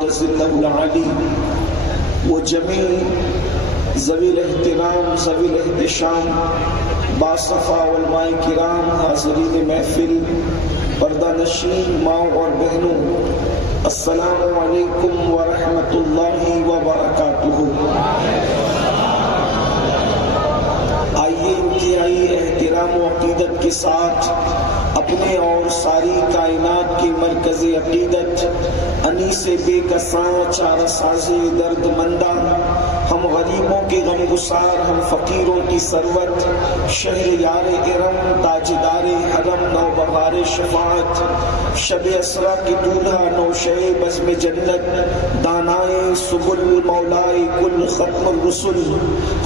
العلی وہ جمیع ذوی الاحترام ذوی الاحتشام باصفا علماء کرام حاضرین محفل پردہ نشین ماؤں اور بہنوں، السلام علیکم ورحمۃ اللہ وبرکاتہ۔ آئیے انتہائی احترام و عقیدت کے ساتھ اپنے اور ساری کائنات کی مرکز عقیدت انیس بے کساں چارہ ساز درد مندہ، ہم غریبوں کے غم گسار، ہم فقیروں کی ثروت، شہر یار ارم تاجدار حرم نوبہار شفاعت، شب اسرا کی دولہا نوشے بزم جنت، دانائے سبل مولائے کل ختم الرسل،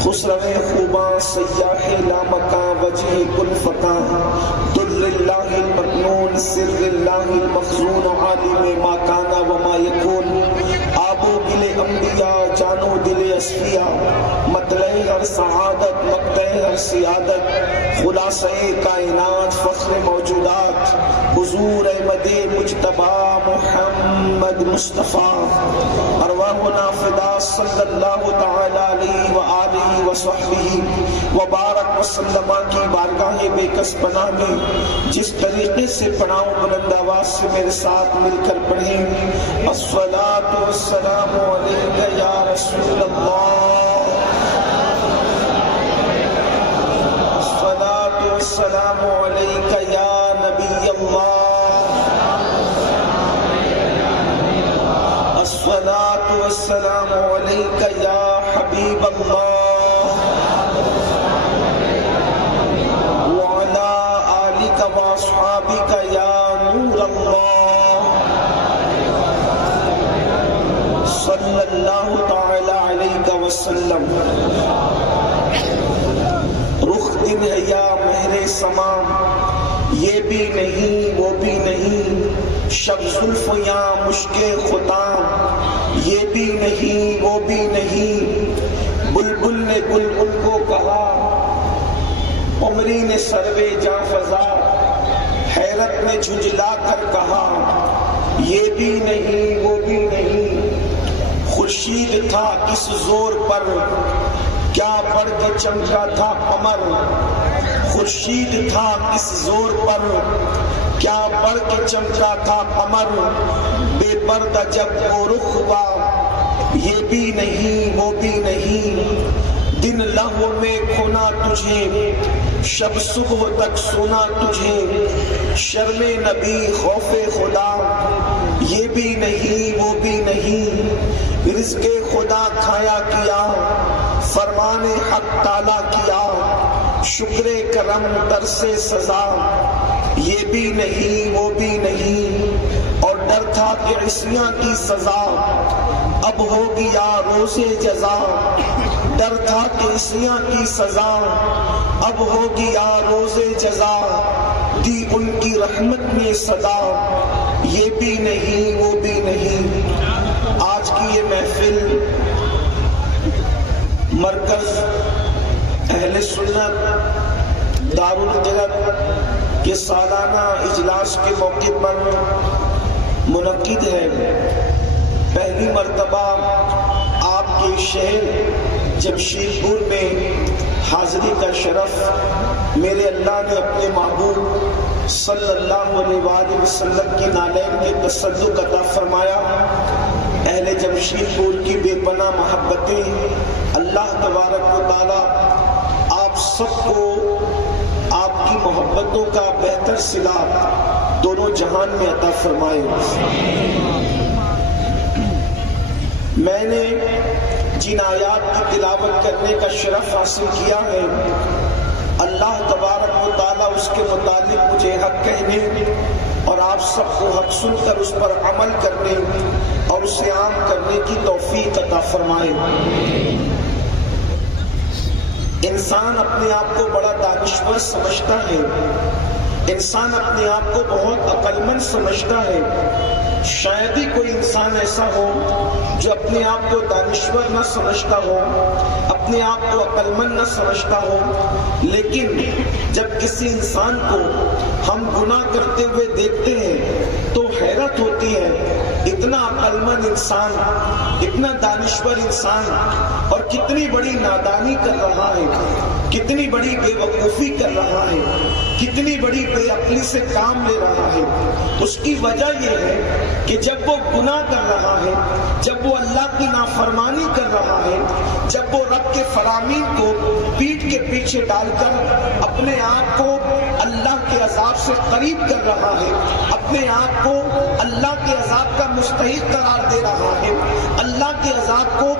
خسرو خوباں سیاح لامکاں وجہ کل فقاں، در اللہ المکنون سر اللہ المخزون عالم ما کانا وما یکون، آبو دل انبیاء جانو دل اصفیاء، مطلع ہر سعادت مقطع ہر سیادت، خلاصہ کائنات فخر موجودات، حضور احمد مجتبی محمد مصطفیٰ، ارواحنا فدا صلی اللہ تعالی علیہ وآلہ وصحبہ وبارک وسلم کی بارگاہ بے کس پناہ میں جس طریقے سے پڑھاؤں بلند آواز سے میرے ساتھ مل کر پڑھیں، الصلاۃ والسلام علیک یا رسول اللہ، الصلاۃ والسلام علیک یا نبی اللہ، الصلاۃ والسلام علیک یا حبیب اللہ، واصحابک یا نور اللہ، صلی اللہ تعالی علیہ وسلم۔ رخ دن ہے یا مہر سمام، یہ بھی نہیں وہ بھی نہیں، شب زلف یا مشک خطام، یہ بھی نہیں وہ بھی نہیں، بلبل نے بلبل کو کہا، عمری نے سروے جاں فضا حیرت میں جھنجلا کر کہا، یہ بھی نہیں وہ بھی نہیں، خورشید تھا کس زور پر کیا بڑھ کے چمکا تھا قمر، خورشید تھا کس زور پر کیا بڑھ کے چمکا تھا قمر، بے پردہ جب وہ رخ ہوا، یہ بھی نہیں وہ بھی نہیں، دن لہو میں کھونا تجھے، شب صبح تک سونا تجھے، شرم نبی خوف خدا، یہ بھی نہیں وہ بھی نہیں، رزق خدا کھایا کیا، فرمان حق تالا کیا، شکر کرم در سے سزا، یہ بھی نہیں وہ بھی نہیں، اور ڈر تھا کہ عصیاں کی سزا اب ہوگی یا روز جزا، ڈر تھا کہ عصیاں کی سزا اب ہوگی یا روز جزا، دی ان کی رحمت نے صدا، یہ بھی نہیں وہ بھی نہیں۔ آج کی یہ محفل مرکز اہل سنت دارالقرب کے سالانہ اجلاس کے موقع پر منعقد ہے۔ پہلی مرتبہ آپ کے شہر جمشید پور میں حاضری کا شرف میرے اللہ نے اپنے محبوب صلی اللہ علیہ وآلہ وسلم کی نالین کے تصدق عطا فرمایا۔ اہل جمشید پور کی بے پناہ محبتیں اللہ تبارک و تعالی آپ سب کو آپ کی محبتوں کا بہتر صلہ دونوں جہان میں عطا فرمائے۔ میں نے جن آیات کی تلاوت کرنے کا شرف حاصل کیا ہے، اللہ تبارک و تعالیٰ اس کے متعلق مجھے حق کہنے اور آپ سب کو حق سن کر اس پر عمل کرنے اور اسے عام کرنے کی توفیق عطا فرمائے۔ انسان اپنے آپ کو بڑا دانشور سمجھتا ہے، انسان اپنے آپ کو بہت عقل مند سمجھتا ہے، شاید ہی کوئی انسان ایسا ہو جو اپنے آپ کو دانشور نہ سمجھتا ہو، اپنے آپ کو عقل مند نہ سمجھتا ہو۔ لیکن جب کسی انسان کو ہم گناہ کرتے ہوئے دیکھتے ہیں تو حیرت ہوتی ہے، اتنا عقلمند انسان، اتنا دانشور انسان، اور کتنی بڑی نادانی کر رہا ہے، کتنی بڑی بے وقوفی کر رہا ہے، کتنی بڑی بے عقلی سے کام لے رہا ہے۔ اس کی وجہ یہ ہے کہ جب وہ گناہ کر رہا ہے، جب وہ اللہ کی نافرمانی کر رہا ہے، جب وہ رب کے فرامین کو پیٹھ کے پیچھے ڈال کر اپنے آپ کو اللہ کے عذاب سے قریب کر رہا ہے، اپنے آپ کو اللہ کے عذاب کا مستحق قرار دے رہا ہے، اللہ کے عذاب کو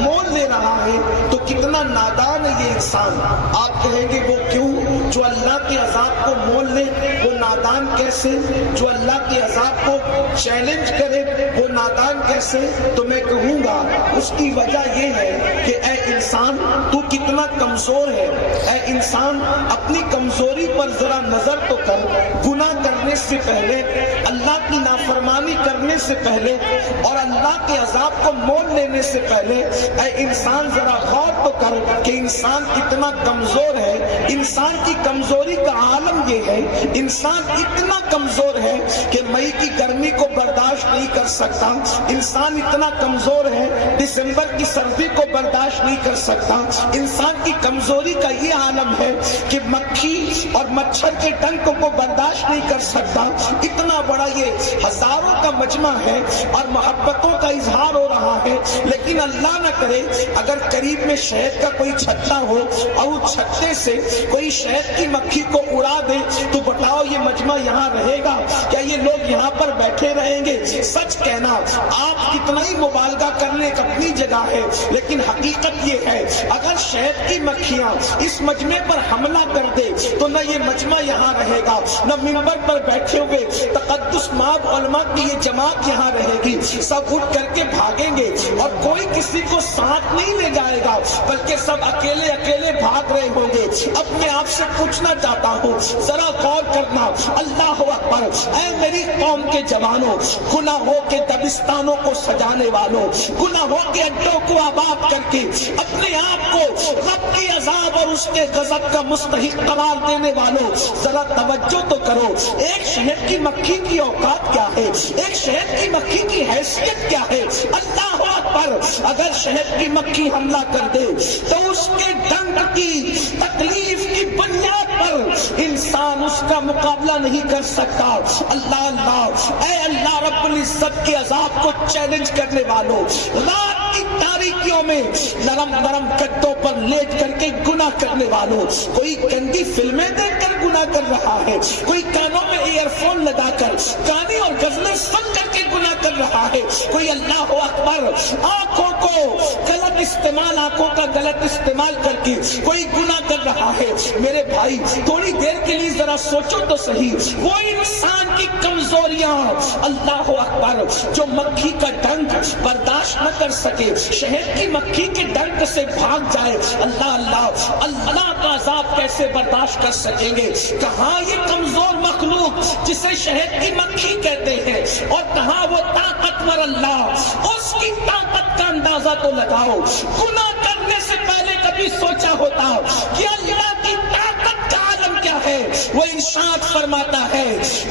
مول لے رہا ہے، تو کتنا نادان ہے یہ انسان۔ آپ کہیں گے وہ کیوں؟ جو اللہ کے عذاب کو مول لے وہ نادان کیسے؟ جو اللہ کے عذاب کو چیلنج کرے وہ نادان کیسے؟ تو میں کہوں گا اس کی وجہ یہ ہے کہ اے انسان تو کتنا کمزور ہے، اے انسان اپنی کمزوری پر ذرا نظر تو کر۔ گناہ کرنے سے پہلے، اللہ کی نافرمانی کرنے سے پہلے اور اللہ کے عذاب کو مول لینے سے پہلے اے انسان ذرا غور تو کر کہ انسان کتنا کمزور ہے۔ انسان کی کمزوری کا عالم یہ ہے، انسان اتنا کمزور ہے کہ مئی کی گرمی کو برداشت نہیں کر سکتا، انسان اتنا کمزور ہے دسمبر کی سردی کو برداشت نہیں کر سکتا، انسان کی کمزوری کا یہ عالم ہے کہ مکھی اور مچھر کے ڈنک کو برداشت نہیں کر سکتا۔ اتنا بڑا یہ ہزاروں کا مجمع ہے اور محبتوں کا اظہار ہو رہا ہے، لیکن اللہ نہ کرے اگر قریب میں شہد کا کوئی چھتا ہو اور اس چھتے سے کوئی شہد کی مکھی کو اڑا دے تو بتاؤ یہ مجمع یہاں رہے گا کیا؟ یہ لوگ یہاں پر بیٹھے رہیں گے؟ سچ کہنا، آپ کتنا ہی مبالغہ کرنے ایک اپنی جگہ ہے، لیکن حقیقت یہ ہے اگر شہد کی مکھیاں اس مجمع پر حملہ کر دے تو نہ یہ مجمع یہاں رہے گا، نہ منبر پر بیٹھے ہوئے تقدس مآب علماء کی یہ جماعت یہاں رہے گی، سب اٹھ کر کے بھاگیں گے اور کوئی کسی کو ساتھ نہیں لے جائے گا بلکہ سب اکیلے اکیلے بھاگ رہے ہوں گے۔ اپنے آپ سے پوچھنا چاہتا ہوں، ذرا غور کرنا، اللہ اکبر، اے میری قوم کے جوانوں، گناہوں کے دبستانوں کو سجانے والوں، گناہوں کے اڈوں کو آباد کر کے اپنے آپ کو رب کے عذاب اور اس کے غضب کا مستحق قرار دینے والوں، ذرا توجہ تو کرو۔ ایک شہد کی مکھی کی اوقات کیا ہے؟ ایک شہد کی مکھی کی حیثیت کیا ہے؟ اللہ اکبر، اگر شہد کی مکھی حملہ کر دے تو اس کے ڈنک کی تکلیف کی بنیاد پر انسان اس کا مقابلہ نہیں کر سکتا۔ اللہ اللہ، اے اللہ رب العزت کے عذاب کو چیلنج کرنے والوں، رات کی تاریکیوں میں نرم نرم گدوں پر لیٹ کر کے گناہ کرنے والوں، کوئی گندی فلمیں دیکھ کر گناہ کر رہا ہے، کوئی کانوں میں ایئر فون لگا کر گانے اور غزلیں سن کر کے گناہ کر رہا ہے، کوئی اللہ اکبر آنکھوں کو غلط استعمال، آنکھوں کا غلط استعمال کر کے کوئی گناہ کر رہا ہے۔ میرے بھائی تھوڑی دیر کے لیے ذرا سوچو تو صحیح، وہ انسان کی کمزوریاں، اللہ اکبر، جو مکھی کا ڈنک برداشت نہ کر سکے، شہد کی مکھی کے ڈنک سے بھاگ جائے، اللہ اللہ، اللہ کا عذاب کیسے برداشت کر سکیں گے؟ کہاں یہ کمزور مخلوق جسے شہد کی مکھی کہتے ہیں، اور کہاں وہ طاقتور اللہ؟ اس کی طاقت کا اندازہ تو لگاؤ۔ گناہ کرنے سے پہلے کبھی سوچا ہوتا کہ اللہ کی طاقت کا عالم کیا ہے؟ وہ ارشاد فرماتا ہے،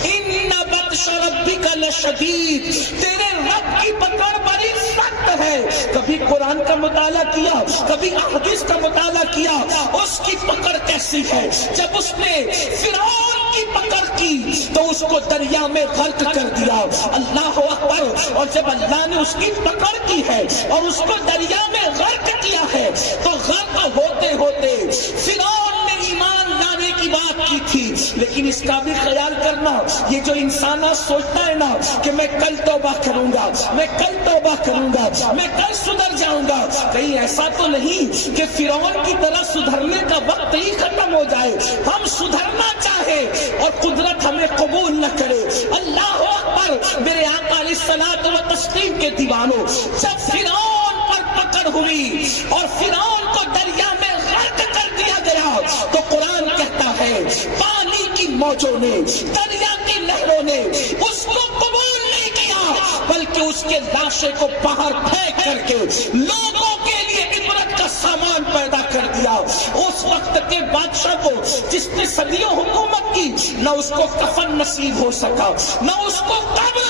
ان بطش ربک لشدید، تیرے رب کی پکڑ بڑی سخت ہے۔ کبھی قرآن کا مطالعہ کیا، کبھی احادیث کا مطالعہ کیا، اس کی پکڑ کیسی ہے؟ جب اس نے فرعون کی پکڑ کی تو اس کو دریا میں غرق کر دیا، اللہ اکبر، اور جب اللہ نے اس کی پکڑ کی ہے اور اس کو دریا میں غرق کیا ہے تو غرق ہوتے ہوتے فرعون نے ایمان لانے کی بات کی تھی، لیکن اس کا بھی خیال کرنا، یہ جو انسان سوچتا ہے نا کہ میں کل توبہ کروں گا، میں کل توبہ کروں گا، میں کل سدھر جاؤں گا، کہیں ایسا تو نہیں کہ فرعون کی طرح سدھرنے کا وقت ہی ختم ہو جائے، ہم سدھرنا چاہے اور قدرت ہمیں قبول نہ کرے۔ اللہ اکبر، میرے آقا علیہ الصلوۃ والتسلیم کے دیوانوں، جب فرعون پر پکڑ ہوئی اور فرعون کو دریا میں غرق کر دیا گیا تو قرآن کہتا ہے پانی کی موجوں نے، دریا کی لہروں نے اس کو قبول نہیں کیا، بلکہ اس کے لاشے کو باہر پھینک کر کے لوگوں کے لیے عبرت کا سامان پیدا کر دیا۔ اس وقت کے بادشاہ کو جس نے صدیوں حکومت کی، نہ اس کو کفن نصیب ہو سکا، نہ اس کو قبر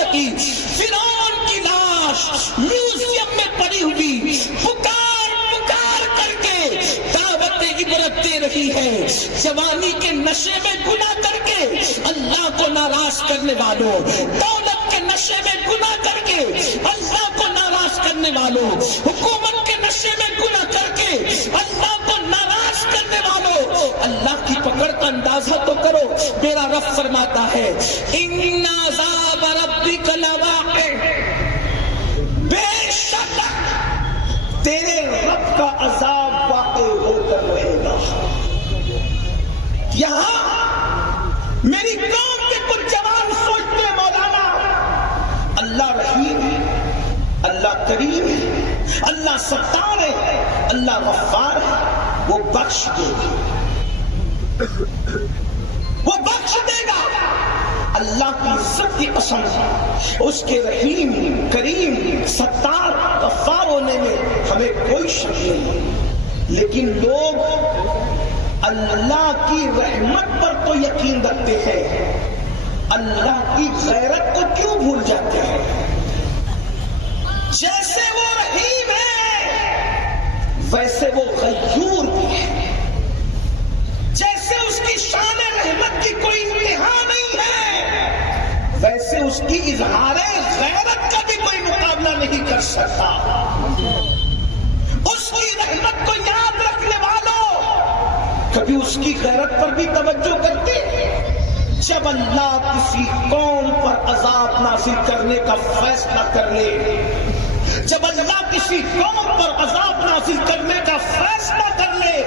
سکی. فرعون کی لاش میوزیم میں پڑی ہوئی پکار پکار کر کے دعوت عبرت دے رہی ہے. جوانی کے نشے میں گناہ کر کے اللہ کو ناراض کرنے والوں، دولت کے نشے میں گناہ کر کے اللہ کو ناراض کرنے والوں، حکومت کے نشے میں گناہ کر کے اللہ کو ناراض کرنے والوں، اللہ کی پکڑ کا اندازہ تو کرو. میرا رب فرماتا ہے ان عذاب ربک لواقع، بے شک تیرے رب کا عذاب واقع ہو کر رہے گا. یہاں میری قوم کے کچھ جوان سوچتے ہیں مولانا اللہ رحیم ہے، اللہ کریم ہے، اللہ ستار ہے، اللہ غفار ہے، وہ بخش دے گا، وہ بخش دے گا. اللہ کی عزت کی قسم، اس کے رحیم کریم ستار غفار ہونے میں ہمیں کوئی شک نہیں. لیکن لوگ اللہ کی رحمت پر تو یقین رکھتے ہیں، اللہ کی غیرت کو کیوں بھول جاتے ہیں؟ جیسے وہ رحیم ہے ویسے وہ غیور بھی ہے. جیسے اس کی شان رحمت کی کوئی انتہا نہیں ہے، ویسے اس کی اظہار غیرت کا بھی کوئی مقابلہ نہیں کر سکتا. اس کی رحمت کو یاد رکھنے والوں کبھی اس کی غیرت پر بھی توجہ کرتے ہیں؟ جب اللہ کسی قوم پر عذاب نازل کرنے کا فیصلہ کر لے، جب اللہ کسی قوم پر عذاب نازل کرنے کا فیصلہ کر لے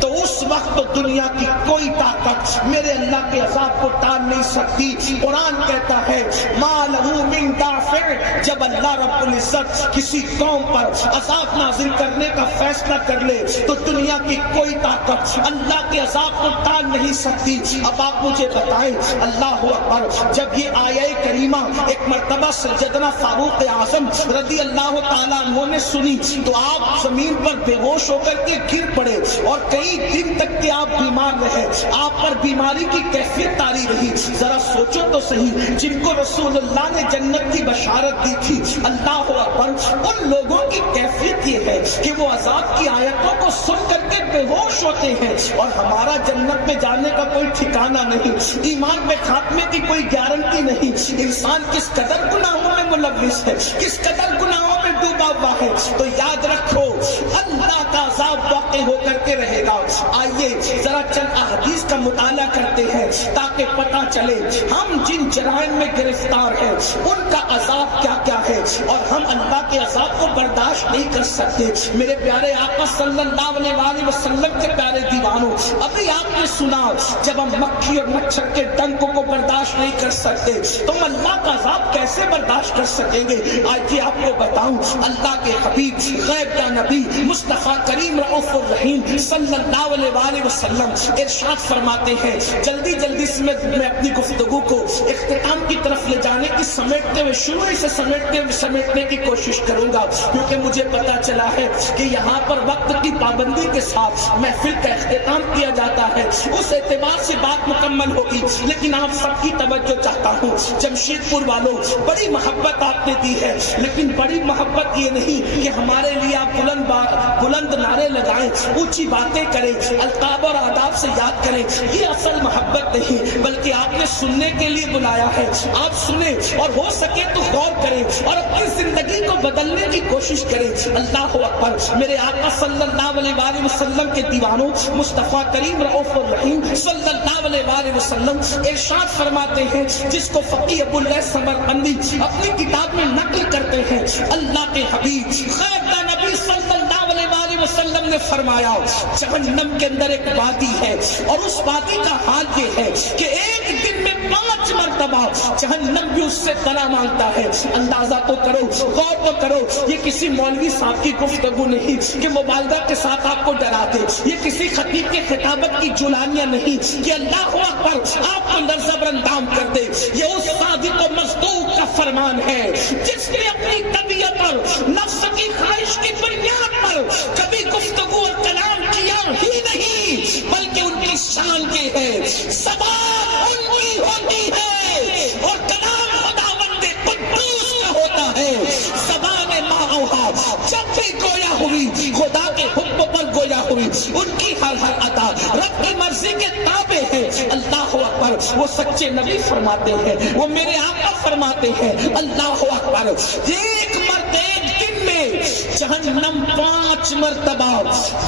تو اس وقت دنیا کی کوئی طاقت میرے اللہ کے عذاب کو ٹال نہیں سکتی. قرآن کہتا ہے ما لہ من دافع، جب اللہ رب العزت کسی قوم پر عذاب نازل کرنے کا فیصلہ کر لے تو دنیا کی کوئی طاقت اللہ کے عذاب کو ٹال نہیں سکتی. اب آپ مجھے بتائیں اللہ اکبر، جب یہ آیہ کریمہ ایک مرتبہ سیدنا فاروق اعظم رضی اللہ تعالیٰ عنہ نے سنی تو آپ زمین پر بے ہوش ہو کر کے گر پڑے اور کئی دن تک کہ آپ بیمار رہے، آپ پر بیماری کی کیفیت طاری رہی. ذرا سوچو تو صحیح، جن کو رسول اللہ نے جنت کی بشارت دی تھی، اللہ اکبر، ان لوگوں کی کیفیت یہ ہے کہ وہ عذاب کی آیتوں کو سن کر کے بے ہوش ہوتے ہیں. اور ہمارا جنت میں جانے کا کوئی ٹھکانہ نہیں، ایمان میں خاتمے کی کوئی گارنٹی نہیں. انسان کس قدر گناہوں میں ملوث ہے، کس قدر گناہوں میں ڈوبا ہوا ہے. تو یاد رکھو اللہ کا عذاب واقع ہو کر کے رہے گا. آئیے ذرا چند احادیث کا مطالعہ کرتے ہیں تاکہ پتہ چلے ہم جن جرائم میں گرفتار ہیں ان کا عذاب کیا کیا ہے اور ہم اللہ کے عذاب کو برداشت نہیں کر سکتے. میرے پیارے آقا صلی اللہ علیہ وسلم کے پیارے دیوانوں، ابھی آپ نے سنا جب ہم مکھی اور مچھر کے ڈنک کو برداشت نہیں کر سکتے تو ہم اللہ کا عذاب کیسے برداشت کر سکیں گے؟ آج آپ کو بتاؤں، اللہ کے حبیب غیب کا نبی مصطفیٰ کریم رؤوف الرحیم صلی اللہ علیہ وسلم ارشاد فرماتے ہیں، جلدی جلدی سے میں اپنی گفتگو کو اختتام کی طرف لے جانے کی سمیٹتے ہوئے شروع سے سمیٹنے کی کوشش کروں گا، کیونکہ مجھے پتا چلا ہے کہ یہاں پر وقت کی پابندی کے ساتھ محفل کا اختتام کیا جاتا ہے، اس اعتبار سے بات مکمل ہوگی. لیکن آپ سب کی توجہ چاہتا ہوں، جمشید پور والوں بڑی محبت آپ نے دی ہے، لیکن بڑی محبت یہ نہیں کہ ہمارے لیے آپ بلند نعرے لگائیں، اونچی باتیں کریں، القاب اور آداب سے یاد کریں. یہ اصل محبت نہیں، بلکہ آپ نے سننے کے لیے بلایا ہے. آپ سنیں اور ہو سکے تو غور کریں اور اپنی زندگی کو بدلنے کی کوشش کریں. اللہ اکبر. میرے آقا صلی اللہ علیہ وسلم کے دیوانوں، مصطفیٰ کریم رؤوف الرحیم صلی اللہ علیہ وسلم ارشاد فرماتے ہیں، جس کو فقیہ ابو اللیث سمرقندی اپنی کتاب میں نقل کرتے ہیں، اللہ کے حبیب غیب کا نبی صلی اللہ علیہ وسلم نے فرمایا جہنم کے اندر ایک وادی ہے اور اس وادی کا حال یہ ہے کہ ایک دن میں 5 مرتبہ جہنم بھی اس سے طلا مانگتا ہے. اندازہ تو کرو، غور تو کرو، یہ کسی مولوی صاحب کی گفتگو نہیں کہ مبالغہ کے ساتھ آپ کو ڈرا دے، یہ کسی خطیب کے خطابت کی جلانیاں نہیں کہ اللہ اکبر آپ کو لرزہ اندام کر دے. یہ اس صادق و مصدوق کا فرمان ہے جس نے اپنی طبیعت پر نفس کی خواہش کی بنیاد پر کبھی گفتگو اور کلام کیا ہی نہیں، بلکہ ان کی شان کے ہے، زبان ان کی ہوتی ہے اور کلام خداوند ہوئی، خدا کے حکم پر گویا ہوئی، ان کی ہر ادا رب کی مرضی کے تابع ہے۔ اللہ اکبر، وہ سچے نبی فرماتے ہیں، وہ میرے آقا فرماتے ہیں، اللہ اکبر، ایک مرد ایک دن میں جہنم 5 مرتبہ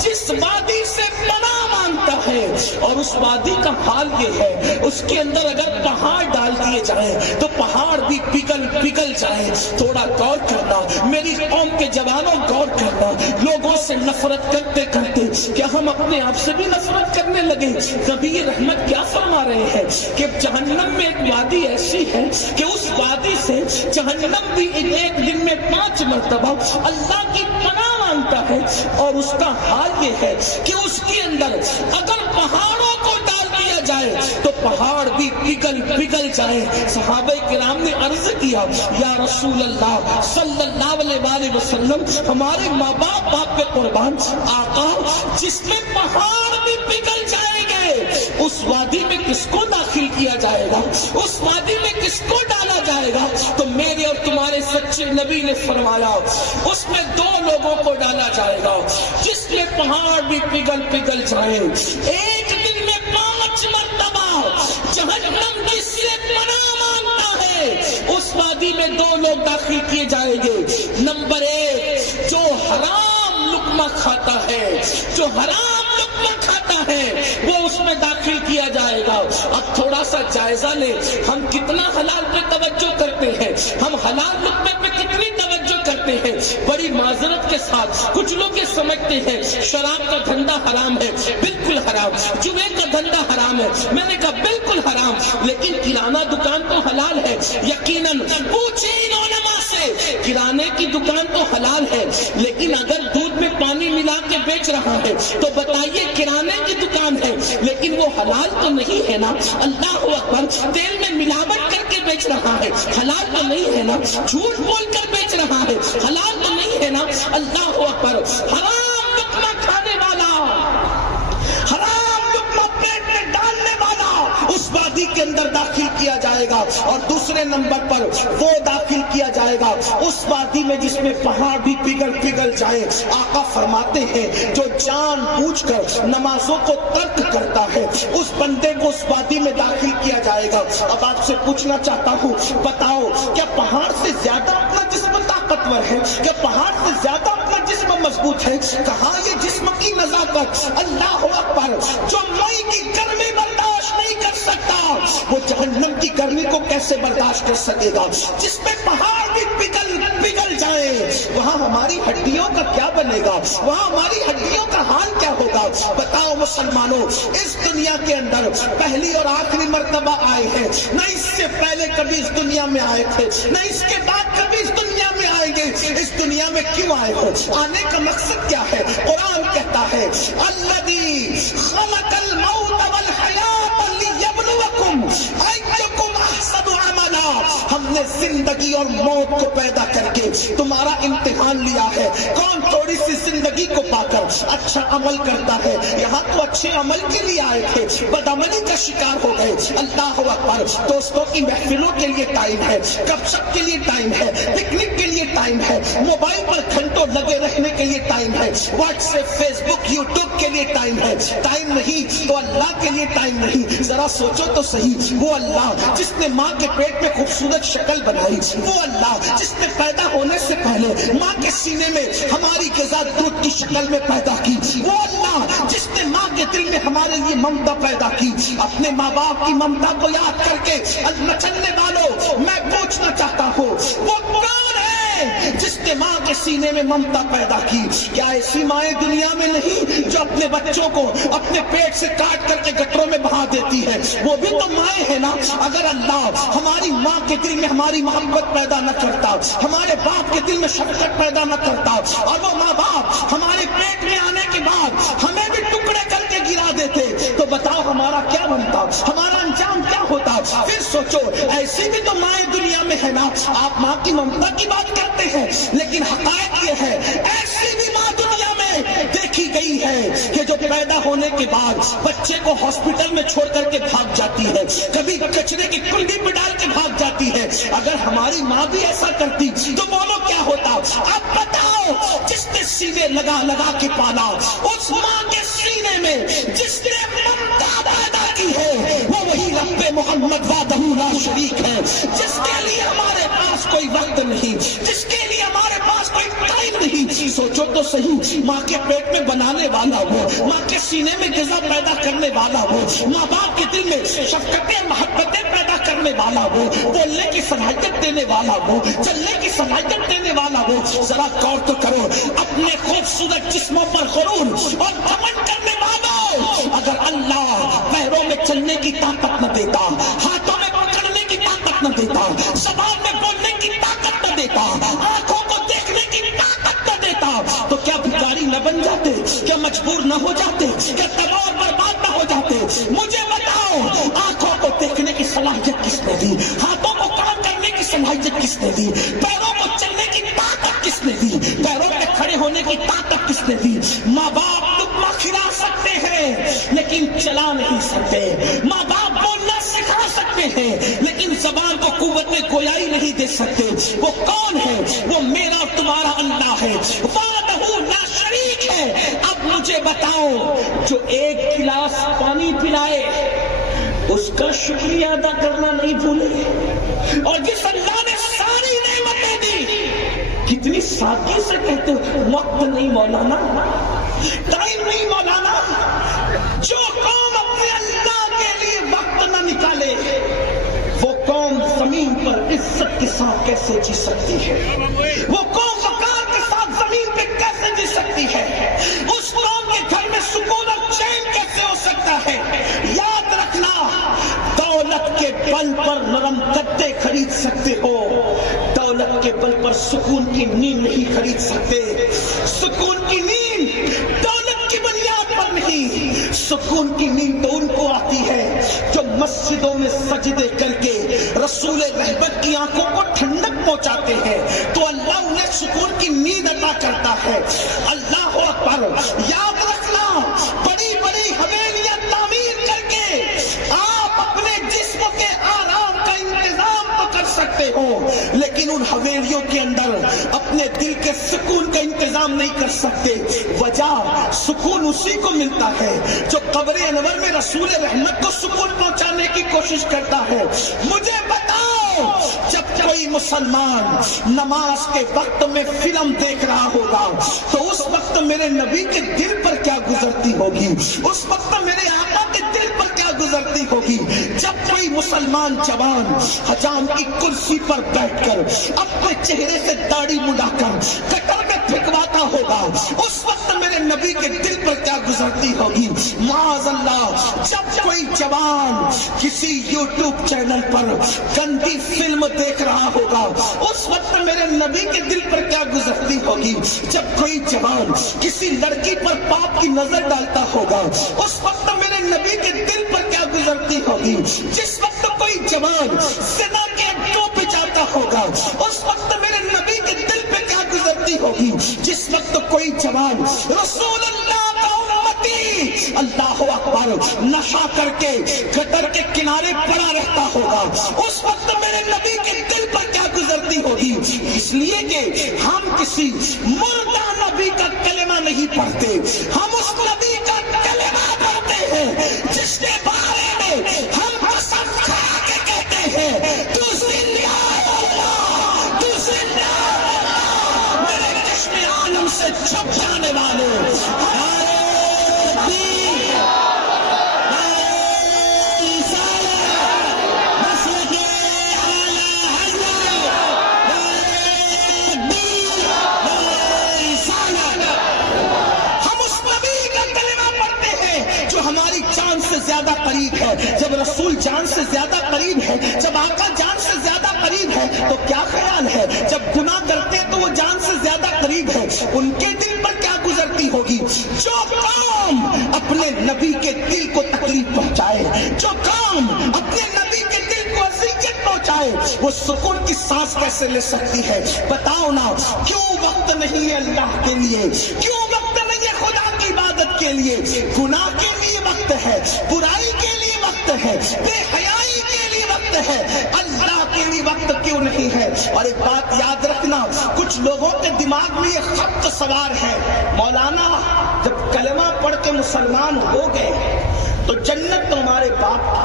جس وادی سے پناہ مانگتا ہے، اور اس وادی کا حال یہ ہے اس کے اندر اگر پہاڑ ڈال دیے جائیں تو پہاڑ بھی پگھل جائے۔ تھوڑا غور کرنا میری قوم کے جوانوں، غور کرنا، لوگوں سے نفرت کرتے کرتے کیا ہم اپنے آپ سے بھی نفرت کرنے لگے؟ نبی رحمت کیا فرما رہے ہیں کہ جہنم میں ایک وادی ایسی ہے کہ اس وادی سے جہنم بھی ایک دن میں 5 مرتبہ اللہ کی پناہ مانگتا ہے، اور اس کا حال یہ ہے کہ اس کے اندر اگر پہاڑوں کو ڈال دیا جائے تو پہاڑ بھی پگھل جائے۔ صحابہ کرام نے عرض کیا، یا رسول اللہ صلی اللہ علیہ وسلم، ہمارے ماں باپ پہ قربان، آقا جس میں پہاڑ بھی پگھل جائیں گے اس وادی میں کس کو داخل کیا جائے گا؟ اس وادی میں کس کو ڈالا جائے گا؟ تو میرے اور تمہارے سچے نبی نے فرمایا، اس میں 2 لوگوں کو ڈالا جائے گا جس میں پہاڑ بھی پگھل جائے۔ ایک دن میں 5 مرتبہ جہنم جس سے پناہ مانگتا ہے اس وادی میں 2 لوگ داخل کیے جائیں گے۔ نمبر 1، جو حرام لقمہ کھاتا ہے، جو حرام لقمہ کھاتا ہے وہ اس میں داخل کیا جائے گا۔ اب تھوڑا سا جائزہ لے، ہم کتنا حلال پہ توجہ کرتے ہیں، ہم حلال لقمے پہ کتنی توجہ کرتے ہیں۔ بڑی معذرت کے ساتھ کچھ لوگ یہ سمجھتے ہیں شراب کا دھندا حرام ہے، بالکل حرام، جوے کا دھندا حرام ہے، میں نے کہا بالکل حرام، لیکن کرانہ دکان تو حلال ہے، یقیناً پوچھیں ان علماء سے، کرانے کی دکان تو حلال ہے، لیکن اگر دودھ میں پانی ملا کے بیچ رہا ہے تو بتائیے کرانے کی دکان ہے لیکن وہ حلال تو نہیں ہے نا؟ اللہ اکبر، تیل میں ملاوٹ کر کے بیچ رہا ہے، حلال تو نہیں ہے نا؟ جھوٹ بول کر بیچ رہا ہے، حلال تو نہیں ہے نا؟ اللہ اکبر، حرام لقمہ کھانے والا، حرام لقمہ پیٹ میں ڈالنے والا اس وادی کے اندر داخل کیا جائے گا۔ اور دوسرے نمبر پر وہ داخل کیا جائے گا اس وادی میں جس میں پہاڑ بھی پگھل جائے۔ آقا فرماتے ہیں جو جان بوجھ کر نمازوں کو ترک کرتا ہے اس بندے کو اس وادی میں داخل کیا جائے گا۔ اب آپ سے پوچھنا چاہتا ہوں، بتاؤ کیا پہاڑ سے زیادہ اپنا جسم طاقتور ہے؟ کیا پہاڑ سے زیادہ اپنا جسم مضبوط ہے؟ کہاں یہ جسم کی نزاکت؟ اللہ اکبر، جو مئی کی گرمی برداشت نہیں کر سکتا وہ جہنم کی گرمی کو کیسے برداشت کر سکے گا؟ جس میں پہاڑ بھی پگھل جائے وہاں ہماری ہڈیوں کا کیا بنے گا؟ وہاں ہماری ہڈیوں کا حال کیا ہوگا؟ بتاؤ مسلمانوں، اس دنیا کے اندر پہلی اور آخری مرتبہ آئے ہیں، نہ اس سے پہلے کبھی اس دنیا میں آئے تھے، نہ اس کے بعد کبھی اس دنیا میں آئیں گے۔ اس دنیا میں کیوں آئے ہو؟ آنے کا مقصد کیا ہے؟ قرآن کہتا ہے الذی خلق الموت والحیات لیبلوکم ایکم احسن عملا، ہم نے زندگی اور موت کو پیدا کر کے تمہارا امتحان لیا ہے، کون تھوڑی سی زندگی کو پا کر اچھا عمل کرتا ہے۔ یہاں تو اچھے عمل کے لیے آئے تھے، بدعملی کا شکار ہو گئے۔ اللہ اکبر، دوستوں کی محفلوں کے لیے ٹائم ہے، گپ شپ کے لیے ٹائم ہے، پکنک کے لیے ٹائم ہے، موبائل پر گھنٹوں لگے رہنے کے لیے ٹائم ہے، واٹس ایپ، فیس بک، یوٹیوب کے لیے ٹائم ہے۔ ٹائم نہیں تو اللہ کے لیے ٹائم نہیں۔ ذرا سوچو تو صحیح، وہ اللہ جس نے ماں کے پیٹ میں خوبصورت شکل بنائی، وہ اللہ جس نے پیدا ہونے سے پہلے ماں کے سینے میں ہماری غذا دودھ کی شکل میں پیدا کی، وہ اللہ جس نے ماں کے دل میں ہمارے لیے ممتا پیدا کی۔ اپنے ماں باپ کی ممتا کو یاد کر کے مچلنے والوں، میں پوچھنا چاہتا ہوں وہ کون ہے جس نے ماں کے سینے میں ممتا پیدا کی؟ کیا ایسی مائیں دنیا میں نہیں جو اپنے بچوں کو اپنے پیٹ سے کاٹ کر کے گٹروں میں بہا دیتی ہے؟ وہ بھی تو مائیں ہیں نا۔ اگر اللہ ہماری ماں کے دل میں ہماری محبت پیدا نہ کرتا، ہمارے باپ کے دل میں شفقت پیدا نہ کرتا، اور وہ ماں باپ ہمارے پیٹ میں آنے کے بعد ہمیں بھی ٹکڑے کر کے گرا دیتے، تو بتاؤ ہمارا کیا بنتا، ہمارا انجام کیا ہوتا؟ پھر سوچو، ایسی بھی تو مائیں دنیا میں ہے نا۔ آپ ماں کی ممتا کی بات کرتے ہیں، لیکن حقائق یہ ہے ایسی بھی ماں دنیا میں دیکھی گئی ہے کہ جو پیدا ہونے کے بعد بچے کو ہاسپٹل میں چھوڑ کر کے بھاگ جاتی ہے، کبھی کچرے کی کنڈی پہ ڈال کے بھاگ جاتی ہے۔ اگر ہماری ماں بھی ایسا کرتی تو بولو کیا ہوتا؟ اب بتاؤ جس نے سینے لگا لگا کے پالا، اس ماں کے سینے میں جس نے ممتا پیدا کی ہے، وہ وہی رب محمد وحدہ لا شریک ہے، جس کے لیے ہمارے پاس کوئی وقت نہیں، جس کے لیے ہمارے پاس کوئی ٹائم نہیں۔ سوچو تو صحیح، ماں کے پیٹ میں بنانے والا وہ، ماں کے سینے میں غذا پیدا کرنے والا وہ، ماں باپ کے دل میں شفقتیں محبتیں پیدا کرنے والا وہ، بولنے کی صلاحیت دینے والا وہ، چلنے کی صلاحیت دینے والا وہ۔ ذرا غور تو کرو، اپنے خوبصورت جسموں پر غرور اور گھمنڈ کرنے والوں، اگر اللہ پیروں میں چلنے کی طاقت نہ دیتا، ہاتھوں میں پکڑنے کی طاقت نہ دیتا، زبان میں بولنے کی طاقت نہ دیتا، آنکھوں کو دیکھنے کی طاقت نہ دیتا، تو کیا بھکاری نہ بن جاتے؟ کیا مجبور نہ ہو جاتے؟ کیا تباہ اور برباد نہ ہو جاتے؟ مجھے بتاؤ، آنکھوں کو دیکھنے کی صلاحیت کس نے دی؟ ہاتھوں کو کام کرنے کی صلاحیت کس نے دی؟ پیروں کو چلنے کی طاقت کس نے دی؟ پیروں پہ کھڑے ہونے کی طاقت کس نے دی؟ ماں باپ لقمہ کھلا سکتے ہیں لیکن چلا نہیں سکتے، ماں باپ بولنا سکھا سکتے ہیں لیکن زبان کو قوت گویائی نہیں دے سکتے۔ وہ کون ہے؟ وہ میرا اور تمہارا اللہ ہے، وحدہ لا شریک ہے۔ اب مجھے بتاؤ، جو ایک گلاس پانی پلائے اس کا شکریہ ادا کرنا نہیں بھولے، اور جس اللہ نے ساری نعمتیں دی، کتنی سادگی سے کہتے ہو وقت نہیں مولانا، ٹائم نہیں مولانا۔ جو قوم اپنے اللہ کے لیے وقت نہ نکالے، وہ قوم زمین پر عزت کے ساتھ کیسے جی سکتی ہے؟ وہ قوم وقار کے ساتھ زمین پہ کیسے جی سکتی ہے؟ اس قوم کے گھر میں سکون اور چین کیسے ہو سکتا ہے؟ یاد رکھنا، دولت کے بل پر نرم گدے خرید سکتے ہو، دولت کے بل پر سکون کی نیند نہیں خرید سکتے۔ سکون کی نیند دولت کی بنیاد پر نہیں، سکون کی نیند تو ان کو آتی ہے جو مسجدوں میں سجدے کر کے رسول رحمت کی آنکھوں کو ٹھنڈک پہنچاتے ہیں، تو اللہ انہیں سکون کی نیند عطا کرتا ہے۔ اللہ اکبر۔ یاد رکھنا، بڑی بڑی حویلیاں تعمیر کر کے آپ اپنے جسم کے آرام کا انتظام تو کر سکتے ہو، لیکن ان حویلیوں کے اندر اپنے دل کے سکون کا انتظام نہیں کر سکتے۔ وجہ، سکون اسی کو ملتا ہے جو قبر انور میں رسول رحمت کو سکون پہنچانے کی کوشش کرتا ہے۔ مجھے بتاؤ، جب کوئی مسلمان نماز کے وقت میں فلم دیکھ رہا ہوگا تو اس وقت میرے نبی کے دل پر کیا گزرتی ہوگی؟ اس وقت میرے آقا کے دل پر کیا گزرتی ہوگی؟ جب کوئی مسلمان جوان حجام کی کرسی پر بیٹھ کر اپنے چہرے سے داڑھی مڈا کر کٹر میں پھینکواتا ہوگا، اس وقت میرے نبی کے دل پر کیا گزرتی ہوگی؟ معاذ اللہ، جب کوئی جوان کسی یوٹیوب چینل پر گندی فلم دیکھ رہا ہوگا، اس وقت میرے نبی کے دل پر کیا گزرتی ہوگی؟ جب کوئی جوان کسی لڑکی پر پاپ کی نظر ڈالتا ہوگا، اس وقت میرے نبی کے دل پر کیا گزرتی ہوگی؟ جس وقت کوئی جوان زنا کے اڈوں پہ جاتا ہوگا، اس وقت میرے نبی کے دل پہ کیا گزرتی ہوگی؟ جس وقت کوئی جوان رسول اللہ کا امتی اللہ اکبر نشہ کر کے گٹر کے کنارے پڑا رہتا ہوگا، اس وقت میرے نبی کے دل پر کیا گزرتی ہوگی؟ اس لیے کہ ہم کسی مردہ نبی کا کلمہ نہیں پڑھتے، ہم اس نبی کا کلمہ پڑھتے ہیں جس کے بارے میں ہم قسم کھا کے کہتے ہیں تو زندہ اللہ، تو زندہ اللہ، میرے چشم عالم سے چھپ جانے والے زیادہ قریب ہے۔ جب رسول جان سے زیادہ قریب ہے، جب آقا جان سے زیادہ قریب ہے، تو کیا خیال ہے جب گناہ کرتے تو وہ جان سے زیادہ قریب ہے، ان کے دل پر کیا گزرتی ہوگی؟ جو قوم اپنے نبی کے دل کو تکلیف پہنچائے، جو قوم اپنے نبی کے دل کو اذیت پہنچائے، وہ سکون کی سانس کیسے لے سکتی ہے؟ بتاؤ نا، کیوں وقت نہیں ہے اللہ کے لیے؟ کیوں وقت نہیں یہ خدا کی عبادت کے لیے، گناہ کے لیے وقت ہے، برائی کے لیے وقت ہے، بے حیائی کے لیے وقت ہے، اللہ کے لیے وقت کیوں نہیں ہے؟ اور ایک بات یاد رکھنا، کچھ لوگوں کے دماغ میں یہ خط سوار ہے، مولانا جب کلمہ پڑھ کے مسلمان ہو گئے تو جنت تو ہمارے باپ کی،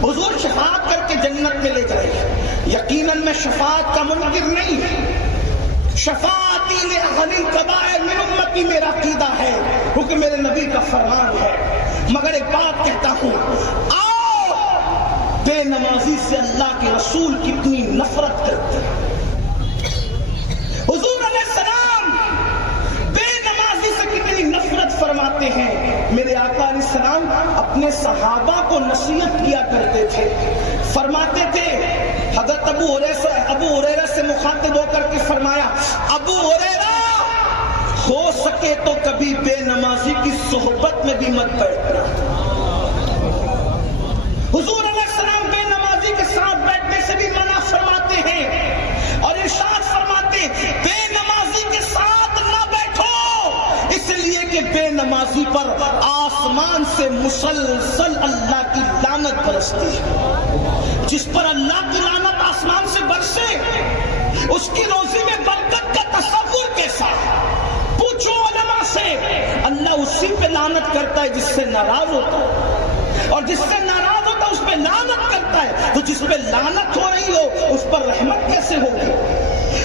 حضور شفاعت کر کے جنت میں لے جائے۔ یقیناً میں شفاعت کا منکر نہیں، شفاعتی لأہل الکبائر من امتی میرا عقیدہ ہے، کیونکہ میرے نبی کا فرمان ہے۔ مگر ایک بات کہتا ہوں، آؤ بے نمازی سے اللہ کے رسول کتنی نفرت کرتے ہیں۔ حضور علیہ السلام بے نمازی سے کتنی نفرت فرماتے ہیں۔ میرے آقا علیہ السلام اپنے صحابہ کو نصیحت کیا کرتے تھے، فرماتے تھے، حضرت ابو ہریرہ سے مخاطب ہو کر کے فرمایا، ابو ہریرہ ہو سکے تو کبھی بے نمازی کی صحبت میں بھی مت بیٹھنا۔ حضور علیہ السلام بے نمازی کے ساتھ بیٹھنے سے بھی منع فرماتے ہیں، اور ارشاد فرماتے بے نمازی کے ساتھ نہ بیٹھو، اس لیے کہ بے نمازی پر آسمان سے مسلسل اللہ کی لعنت برستی ہے۔ جس پر اللہ کی لعنت آسمان سے برسے اس کی روزی میں برکت کا تصور کیسا؟ پوچھو علماء سے۔ اللہ اسی پہ لعنت کرتا ہے جس سے ناراض ہوتا ہے، اور جس سے ناراض ہوتا ہے اس پہ لعنت کرتا ہے۔ تو جس پہ لعنت ہو رہی ہو اس پر رحمت کیسے ہوگی؟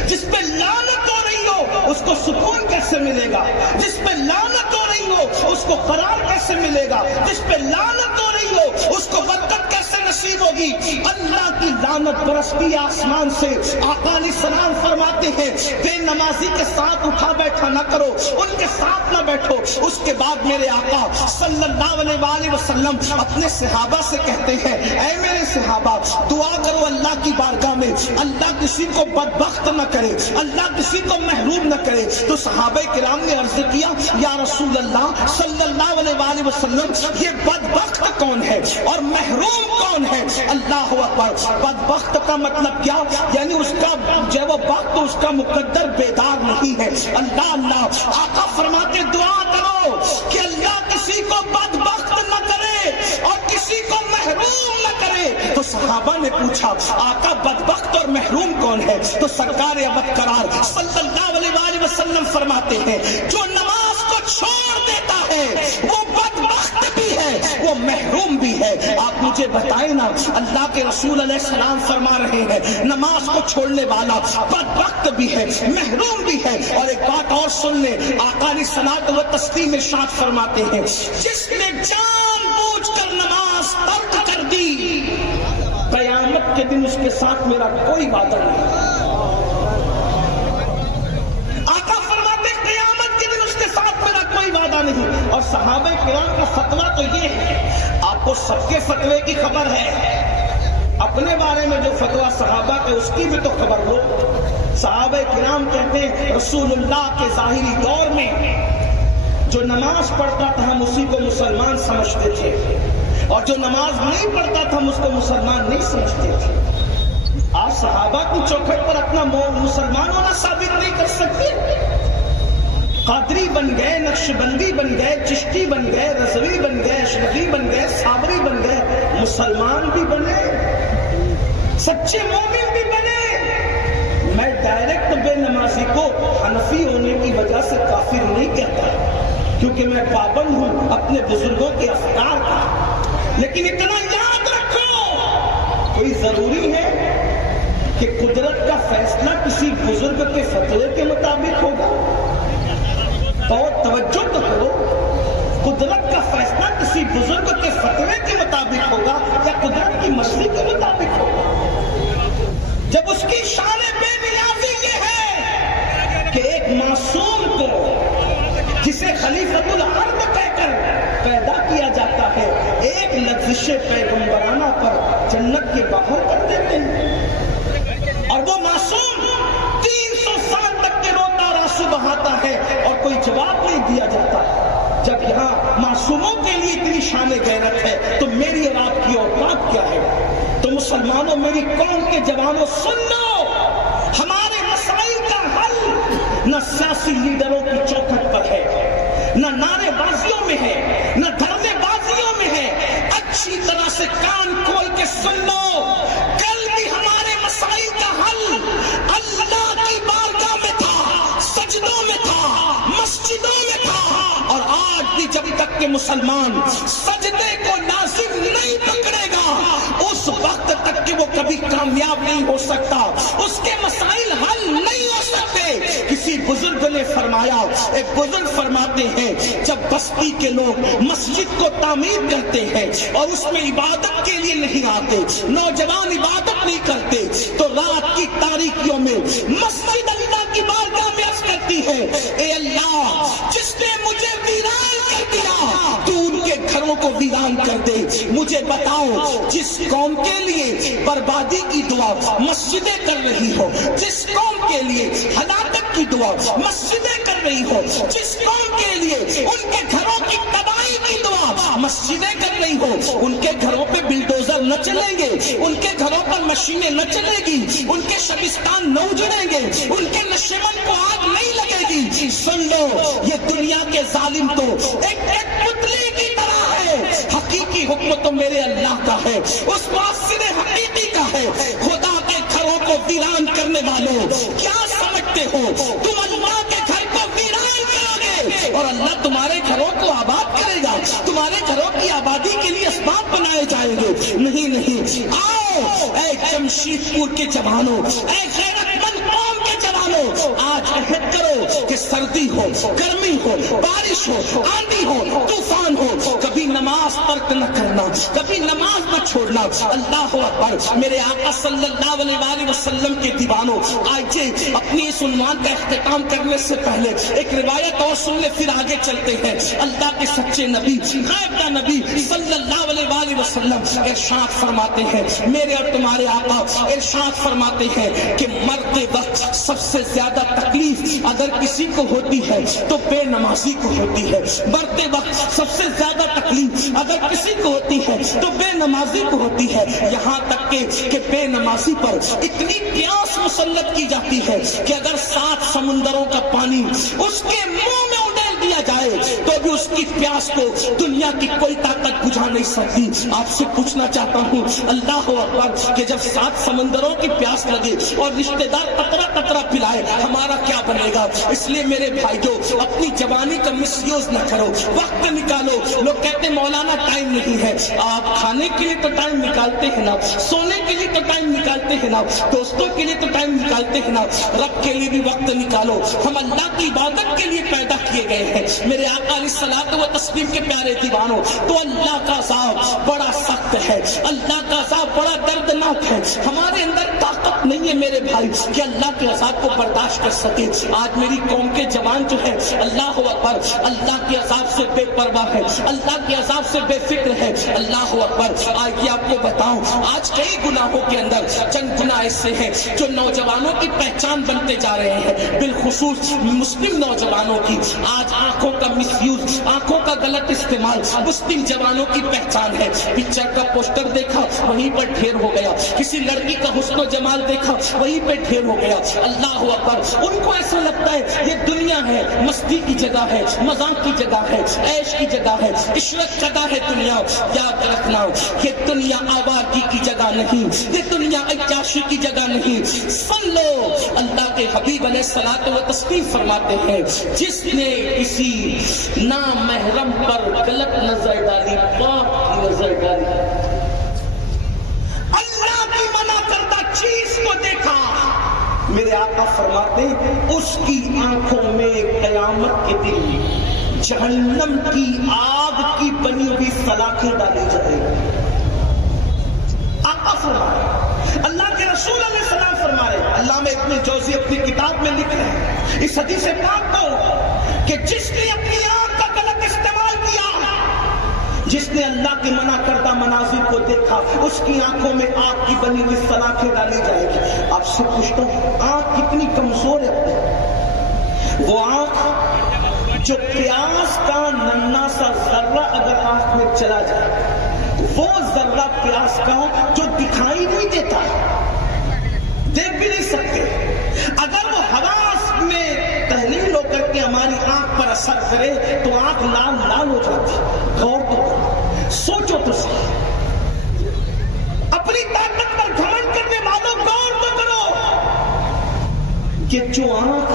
جس پہ لعنت ہو رہی ہو اس کو سکون کیسے ملے گا؟ جس پہ لعنت ہو رہی ہو اس کو قرار کیسے ملے گا؟ جس پہ لعنت ہو رہی ہو اس کو برکت کیسے نصیب ہوگی؟ اللہ کی لعنت برستی آسمان سے۔ آقا علیہ السلام فرماتے ہیں بے نمازی کے ساتھ اٹھا بیٹھا نہ کرو، ان کے ساتھ نہ بیٹھو۔ اس کے بعد میرے آقا صلی اللہ علیہ وآلہ وسلم اپنے صحابہ سے کہتے ہیں، اے میرے صحابہ دعا کرو اللہ کی بارگاہ میں، اللہ کسی کو بدبخت نہ کرے، اللہ کسی کو محروم نہ کرے۔ تو صحابہ کرام نے عرض کیا، یا رسول اللہ صلی اللہ علیہ وآلہ وسلم یہ بدبخت کون ہے اور محروم کون ہے؟ اللہ اکبر۔ بدبخت کا مطلب کیا؟ یعنی اس کا جو وہ وقت اس کا مقدر بیدار نہیں ہے۔ اللہ اللہ، آقا فرماتے دعا کرو کہ اللہ کسی کو بدبخت نہ کرے اور کسی کو محروم نہ کرے۔ تو صحابہ نے پوچھا آقا بدبخت اور محروم کون ہے؟ تو سرکار ابد قرار صلی اللہ علیہ وآلہ وسلم فرماتے ہیں جو نماز کو چھوڑ دیتا ہے وہ بدبخت بھی ہے، وہ محروم بھی ہے۔ آپ مجھے بتائیں نا، اللہ کے رسول علیہ السلام فرما رہے ہیں نماز کو چھوڑنے والا بدبخت بھی ہے، محروم بھی ہے۔ اور ایک بات اور سن لیں، آقا علیہ الصلوۃ والتسلیم ارشاد فرماتے ہیں جس نے جان بوجھ کر نماز ترک کر دی، قیامت کے دن اس کے ساتھ میرا کوئی وعدہ نہیں۔ آقا فرماتے قیامت کے دن اس کے ساتھ میرا کوئی وعدہ نہیں۔ اور صحابہ کرام کا فتویٰ تو یہ ہے، آپ کو سب کے فتوے کی خبر ہے، اپنے بارے میں جو فتویٰ صحابہ کا اس کی بھی تو خبر ہو۔ صحابہ کرام کہتے ہیں رسول اللہ کے ظاہری دور میں جو نماز پڑھتا تھا ہم اسی کو مسلمان سمجھتے تھے، اور جو نماز نہیں پڑھتا تھا ہم اس کو مسلمان نہیں سمجھتے تھے۔ آپ صحابہ کی چوکھٹ پر اپنا مسلمان ہونا ثابت نہیں کر سکتے۔ قادری بن گئے، نقش بندی بن گئے، چشتی بن گئے، رضوی بن گئے، اشرفی بن گئے، صابری بن گئے، مسلمان بھی بنے، سچے مومن بھی بنے۔ میں ڈائریکٹ بے نمازی کو حنفی ہونے کی وجہ سے کافر نہیں کہتا، کیونکہ میں پابند ہوں اپنے بزرگوں کے افکار کا۔ لیکن اتنا یاد رکھو، کوئی ضروری ہے کہ قدرت کا فیصلہ کسی بزرگ کے فتوے کے مطابق ہوگا؟ بہت توجہ تو کرو، قدرت کا فیصلہ کسی بزرگ کے فتوے کے مطابق ہوگا یا قدرت کی مرضی کے مطابق ہوگا؟ جب اس کی شان بے نیازی یہ ہے کہ ایک معصوم کو جسے خلیفۃ الارض کہہ کر پیدا کیا جاتا ہے ایک لغزش پیغمبرانہ پر جنت کے باہر کر دیتے ہیں، اور وہ معصوم 300 سال تک کے روتا اور آنسو بہاتا ہے اور کوئی جواب نہیں دیا جاتا۔ جب یہاں معصوموں کے لیے اتنی شان غیرت ہے تو میری اور آپ کی اوقات کیا ہے؟ تو مسلمانوں، میری قوم کے جوانوں سن لو، ہمارے مسائل کا حل نہ سیاسی لیڈروں کی چوکھٹ پر ہے، نہ نعرے بازیوں میں ہے، نہ دھرنے بازیوں میں ہے۔ اچھی طرح سے کان کھول کے سن لو، کل بھی ہمارے مسائل کا حل اللہ کی بارگاہ میں تھا، سجدوں میں تھا، مسجدوں میں تھا، اور آج بھی جب تک کہ مسلمان سجدے کو لازم نہیں پکڑے گا اس وقت تک کہ وہ کبھی کامیاب نہیں ہو سکتا، اس کے مسائل حل نہیں ہو سکتے۔ کسی بزرگ نے فرمایا، ایک بزرگ فرماتے ہیں جب بستی کے لوگ مسجد کو تعمیر کرتے ہیں اور اس میں عبادت کے لیے نہیں آتے، نوجوان عبادت نہیں کرتے، تو رات کی تاریکیوں میں مسجد اللہ کی بارگاہ میں عرض کرتی ہے، اے اللہ جس نے مجھے ویران کر دیا تو ان کے گھروں کو ویران کر دے۔ مجھے بتاؤ جس قوم کے لیے بربادی کی دعا مسجدیں کر رہی ہو، جس قوم کے لیے ہلاکت کی دعا مسجدیں کر رہی ہو، جس قوم کے لیے ان کے گھروں کی تباہی کی دعا مسجدیں کر رہی ہو، ان کے گھروں پہ بلڈوزر نہ چلیں گے، ان کے گھروں پر مشینیں نہ چلے گی، ان کے شبستان نہ اجڑیں گے، ان کے نشیمن کو آگ نہیں لگے گی۔ سن لو، یہ دنیا کے ظالم تو ایک پتلی کی طرح ہے، حقیقی حکم تو میرے اللہ کا ہے، اس مؤثر حقیقی کا ہے۔ خدا کے گھروں کو ویران کرنے والوں کیا سمجھتے ہو تم اللہ کے گھر کو ویران کرو گے اور اللہ تمہارے گھروں کو آباد کرے گا، تمہارے گھروں کی آبادی کے لیے اسباب بنائے جائیں گے؟ نہیں نہیں۔ آؤ اے جمشید پور کے جوانوں، اے غیرت مند قوم کے جوانوں، آج عہد کرو کہ سردی ہو، گرمی ہو، بارش ہو، آندھی ہو، طوفان ہو، کبھی نماز ترک نہ کرنا، کبھی نماز نہ چھوڑنا۔ اللہ اکبر۔ میرے آقا صلی اللہ علیہ وآلہ وسلم کے دیوانوں، آئیے اپنی اس عنوان کا اختتام کرنے سے پہلے ایک روایت اور سن لے، پھر آگے چلتے ہیں۔ اللہ کے سچے نبی، غیب کا نبی صلی اللہ علیہ وآلہ وسلم ارشاد فرماتے ہیں، میرے اور تمہارے آقا ارشاد فرماتے ہیں کہ مرتے وقت سب سے زیادہ تکلیف اگر کسی کو ہوتی ہے تو بے نمازی کو ہوتی ہے۔ مرتے وقت سب سے زیادہ تکلیف اگر کسی کو ہوتی ہے تو بے نمازی کو ہوتی ہے، یہاں تک کہ بے نمازی پر اتنی پیاس مسلط کی جاتی ہے کہ اگر 7 سمندروں کا پانی اس کے منہ میں اڈیل دیا جائے تو بھی اس کی پیاس کو دنیا کی کوئی طاقت بجھا نہیں سکتی۔ آپ سے پوچھنا چاہتا ہوں، اللہ اکبر، کہ جب 7 سمندروں کی پیاس لگے اور رشتہ دار قطرہ قطرہ پلائے، ہمارا کیا بنے گا؟ اس لیے میرے بھائیوں، اپنی جوانی کا مس یوز نہ کرو، وقت نکالو۔ لوگ کہتے ہیں مولانا ٹائم نہیں ہے، آپ کھانے کے لیے تو ٹائم نکالتے ہیں نا، سونے کے لیے تو ٹائم نکالتے ہیں نا، دوستوں کے لیے تو ٹائم نکالتے ہیں نا، رب کے لیے بھی وقت نکالو۔ ہم اللہ کی عبادت کے لیے پیدا کیے گئے ہیں۔ میرے آقا علیہ الصلوۃ والتسلیم کے پیارے دیوانوں، تو اللہ کا عذاب بڑا سخت ہے، اللہ کا عذاب بڑا دردناک ہے۔ ہمارے اندر طاقت نہیں ہے میرے بھائی کہ اللہ کے عذاب کو برداشت کر سکے۔ آج میری قوم کے جوان جو ہے، اللہ اکبر، اللہ کے عذاب سے بے پرواہ ہے، اللہ کے عذاب سے بے فکر ہے۔ اللہ اکبر۔ آئیے آپ کو بتاؤں، آج کئی گناہوں کے اندر چند گناہ ایسے ہیں جو نوجوانوں کی پہچان بنتے جا رہے ہیں، بالخصوص مسلم نوجوانوں کی۔ آج آنکھوں کا مس یوز، آنکھوں کا غلط استعمال مسلم جوانوں کی پہچان ہے۔ پکچر کا پوسٹر دیکھا، وہیں پر ڈھیر ہو گیا، کسی لڑکی کا حسن و جمال دیکھا، وہیں پہ ڈھیر ہو گیا۔ اللہ اکبر۔ ان کو ایسا لگتا ہے یہ دنیا ہے، مستی کی جگہ ہے، مذاق کی جگہ ہے، عیش کی جگہ ہے، عشرت جگہ ہے دنیا۔ یاد رکھنا، یہ دنیا آوارگی کی جگہ نہیں، یہ دنیا عیاشی کی جگہ نہیں۔ سن لو، اللہ کے حبیب علیہ الصلوۃ والتسلیم فرماتے ہیں، جس نے کسی نامحرم پر غلط نظر ڈالی، پاک کی نظر ڈالی، اللہ کی منع کردہ چیز کو دیکھا، میرے آقا فرماتے ہیں اس کی آنکھوں میں قیامت کے دن جہنم کی آگ کی بنی ہوئی سلاخیں ڈالی جائے گی۔ آقا فرمائے، اللہ کے رسول علیہ السلام فرمائے، علامہ ابن جوزی اپنی کتاب میں لکھ رہے ہیں اس حدیث پاک کو کہ جس نے اپنی آنکھ کا غلط استعمال کیا، جس نے اللہ کے منع کردہ مناظر کو دیکھا، اس کی آنکھوں میں آگ کی بنی ہوئی سلاخیں ڈالی جائے گی۔ آپ سے پوچھتا ہوں، آنکھ کتنی کمزور ہے اپنے؟ وہ آنکھ جو پیاس کا ننھا سا ذرہ اگر آنکھ میں چلا جائے، وہ ذرہ پیاس کا جو دکھائی نہیں دیتا، دیکھ بھی نہیں سکتے، اگر وہ حواس میں تحلیل ہو کر کے ہماری آنکھ پر اثر کرے تو آنکھ لال لال ہو جاتی. غور تو کرو، سوچو تو صحیح. اپنی طاقت پر گھمنڈ کرنے والوں غور تو کرو کہ جو آنکھ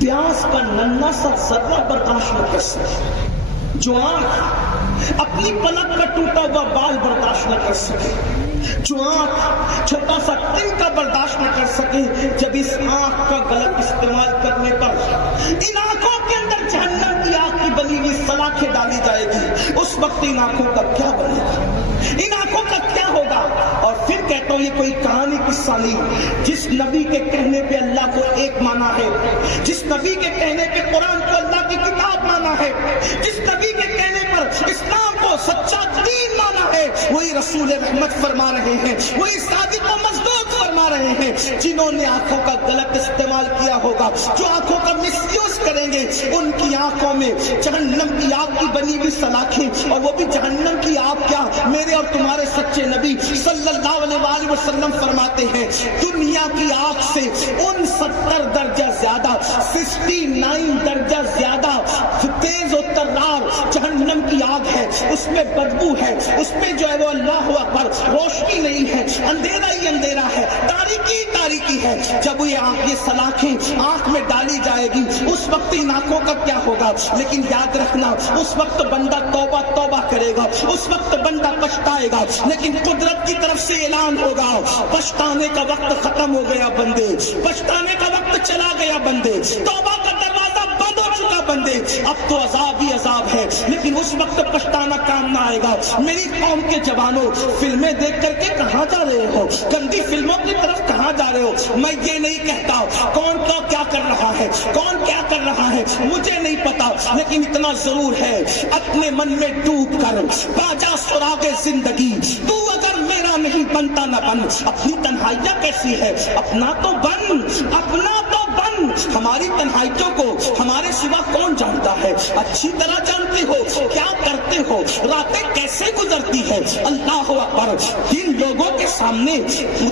پیاس کا ننھا سا ذرہ برداشت نہ کر سکے، جو آنکھ اپنی پلک کا ٹوٹا ہوا بال برداشت نہ کر سکے، جو آنکھ چھوٹا سا تنکا برداشت نہ کر سکے، جب اس آنکھ کا غلط استعمال کرنے پر ان آنکھوں کے اندر جہنم کی آگ کی بنی ہوئی سلاخیں ڈالی جائے گی، اس وقت ان آنکھوں کا کیا بنے گا، ان آنکھوں کا کیا ہوگا؟ اور پھر کہتا ہوں یہ کوئی کہانی قصہ نہیں. جس نبی کے کہنے پہ اللہ کو ایک مانا ہے، جس نبی کے کہنے پہ قرآن کو اللہ کی کتاب مانا ہے، جس نبی کے کہنے پر اسلام کو سچا دین مانا ہے، وہی رسول رحمت فرما رہے ہیں، وہی صادق و مصدوق فرما رہے ہیں. جنہوں نے آنکھوں کا غلط استعمال کیا ہوگا، جو آنکھوں کا مس یوز کریں گے، ان کی آنکھوں میں جہنم کی آگ کی بنی ہوئی سلاخیں، اور وہ بھی جہنم کی آگ کیا، میرے اور تمہارے سچے نبی صلی اللہ علیہ وسلم فرماتے ہیں دنیا کی آگ سے 69 درجہ زیادہ، 69 درجہ زیادہ تیز و ترار جہنم کی آگ ہے. اس میں بدبو ہے، اس میں جو ہے وہ اللہ اکبر روشنی نہیں ہے، اندھیرا ہی اندھیرا ہے، تاریکی تاریکی ہے. جب یہ سلاخیں آنکھ میں ڈالی جائے گی اس وقت ان آنکھوں کا کیا ہوگا؟ لیکن یاد رکھنا اس وقت بندہ توبہ توبہ کرے گا، اس وقت بندہ پچھتائے گا، لیکن قدرت کی طرف سے اعلان ہوگا پچھتانے کا وقت ختم ہو گیا بندے، پچھتانے کا وقت چلا گیا بندے، توبہ کا دروازہ بند ہو چکا بندے، اب تو عذاب ہی عذاب ہے. لیکن اس وقت پچھتانا کام نہ آئے گا. میری قوم کے جوانوں، فلمیں دیکھ کر کے کہاں جا رہے ہو؟ گندی فلموں کی طرف کہاں جا رہے ہو؟ میں یہ نہیں کہتا کون کیا کر رہا ہے، کون کیا کر رہا ہے مجھے نہیں پتا، لیکن اتنا ضرور ہے اپنے من میں ڈوب کر باجا سراغ زندگی، تو اگر میرا نہیں بنتا نہ بن. اپنی تنہائیاں کیسی ہے؟ اپنا تو بن، اپنا تو بن. ہماری تنہائیوں کو ہمارے سوا کون جانتا ہے؟ اچھی طرح جانتے ہو کیا کرتے ہو، راتیں کیسے گزرتی ہے. اللہ اکبر. جن لوگوں کے سامنے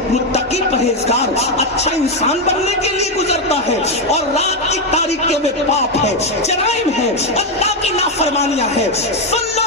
متقی پرہیزگار اچھا انسان بننے کے لیے گزرتا ہے اور رات کی تاریکیوں میں پاپ ہے، جرائم ہے، اللہ کی نافرمانیاں ہے، سن لو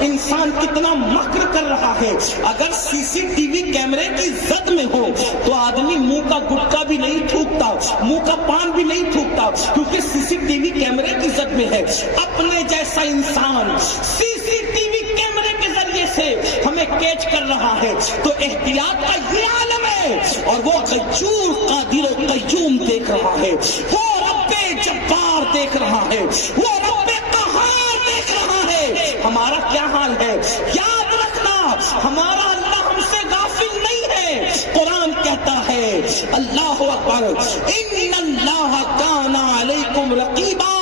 انسان کتنا مکر کر رہا ہے. اگر سی سی ٹی وی کیمرے کی زد میں ہو تو آدمی منہ کا گٹکا بھی نہیں تھوکتا، منہ کا پان بھی نہیں تھوکتا، کیونکہ سی سی ٹی وی کیمرے کی زد میں ہے. اپنے جیسا انسان سی سی ٹی وی کیمرے کے ذریعے سے ہمیں کیچ کر رہا ہے تو احتیاط کا یہ عالم ہے. اور وہ غیور قادر و قیوم دیکھ رہا ہے، وہ رب جبار دیکھ رہا ہے، وہ رب قہار دیکھ رہا ہے. ہمارا کیا حال ہے؟ یاد رکھنا ہمارا اللہ ہم سے غافل نہیں ہے. قرآن کہتا ہے اللہ اکبر، ان اللہ کان علیکم رقیبا،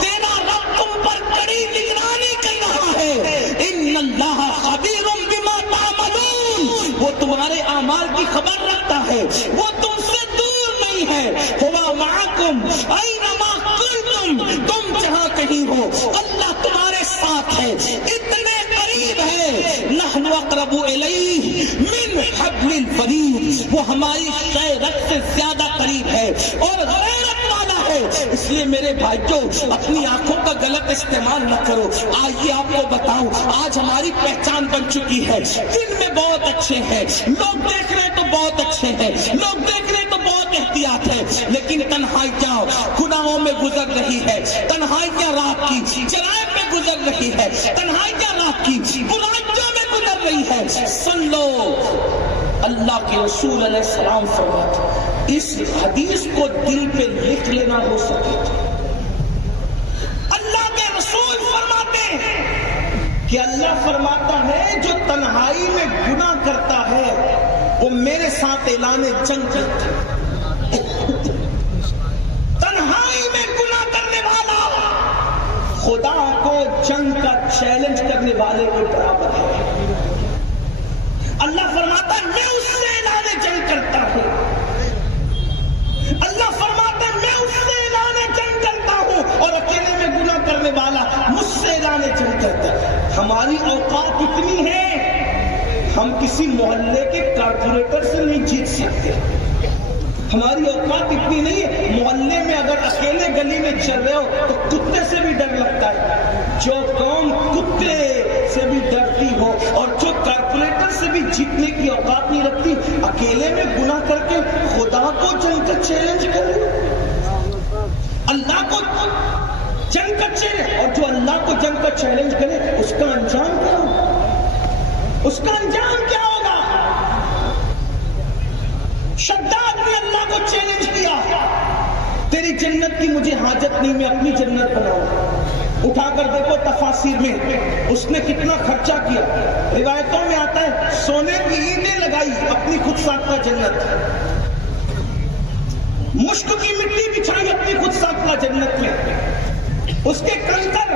تیرا رب تم پر کڑی نگرانی کر رہا ہے. ان اللہ خبیر بما تعملون، وہ تمہارے اعمال کی خبر رکھتا ہے، وہ تم سے دور نہیں ہے. ہوا معکم اینما کنتم، تم جہاں کہیں ہو اللہ تمہارے ساتھ ہے، اتنے قریب ہے. نحن اقرب الیہ من حبل الورید، وہ ہماری شہرت سے زیادہ قریب ہے اور غیرت والا ہے. اس لیے میرے بھائیوں اپنی آنکھوں کا غلط استعمال نہ کرو. آئیے آپ کو بتاؤں، آج ہماری پہچان بن چکی ہے. دن میں بہت اچھے ہیں، لوگ دیکھ رہے تو بہت اچھے ہیں، لوگ دیکھ رہے تو بہت احتیاط ہے، لیکن تنہائیاں گناہوں میں گزر رہی ہے، تنہائیاں رات کی جرائم میں گزر رہی ہے، تنہائیاں رات کی برائیوں میں گزر رہی ہے. سن لو اللہ کے رسول علیہ السلام فرماتے، اس حدیث کو دل پہ لکھ لینا ہو سکے. اللہ کے رسول فرماتے ہیں کہ اللہ فرماتا ہے جو تنہائی میں گناہ کرتا ہے وہ میرے ساتھ اعلان جنگ کرتا ہے. تنہائی میں گناہ کرنے والا خدا کو جنگ کا چیلنج کرنے والے کے برابر ہے. اللہ فرماتا ہے میں اس سے اعلان جنگ کرتا ہوں. اللہ فرماتا ہے میں اس سے اعلان جنگ کرتا ہوں، اور اکیلے میں گناہ کرنے والا مجھ سے اعلان جنگ کرتا ہے. ہماری اوقات اتنی ہے ہم کسی محلے کے کارپوریٹر سے نہیں جیت سکتے. ہماری اوقات اتنی نہیں ہے. محلے میں اگر اکیلے گلی میں چل رہے ہو تو کتے سے بھی ڈر لگتا ہے. جو قوم کتے سے بھی ڈرتی ہو اور جو کارپوریٹر سے بھی جیتنے کی اوقات نہیں رکھتی, اکیلے میں گناہ کر کے خدا کو جنگ کا چیلنج کرے, اللہ کو جنگ کا چیلنج. اور جو اللہ کو جنگ کا چیلنج کرے اس کا انجام کیا ہوگا؟ اس کا انجام کیا ہوگا؟ شداد نے اللہ کو چیلنج کیا, تیری جنت کی مجھے حاجت نہیں, میں اپنی جنت بناؤں. اٹھا کر دیکھو تفاسیر میں اس نے کتنا خرچہ کیا. روایتوں میں آتا ہے سونے کی اینٹیں لگائی اپنی خود ساختہ جنت, مشک کی مٹی بچھائی اپنی خود ساختہ جنت میں. اس کے کنکر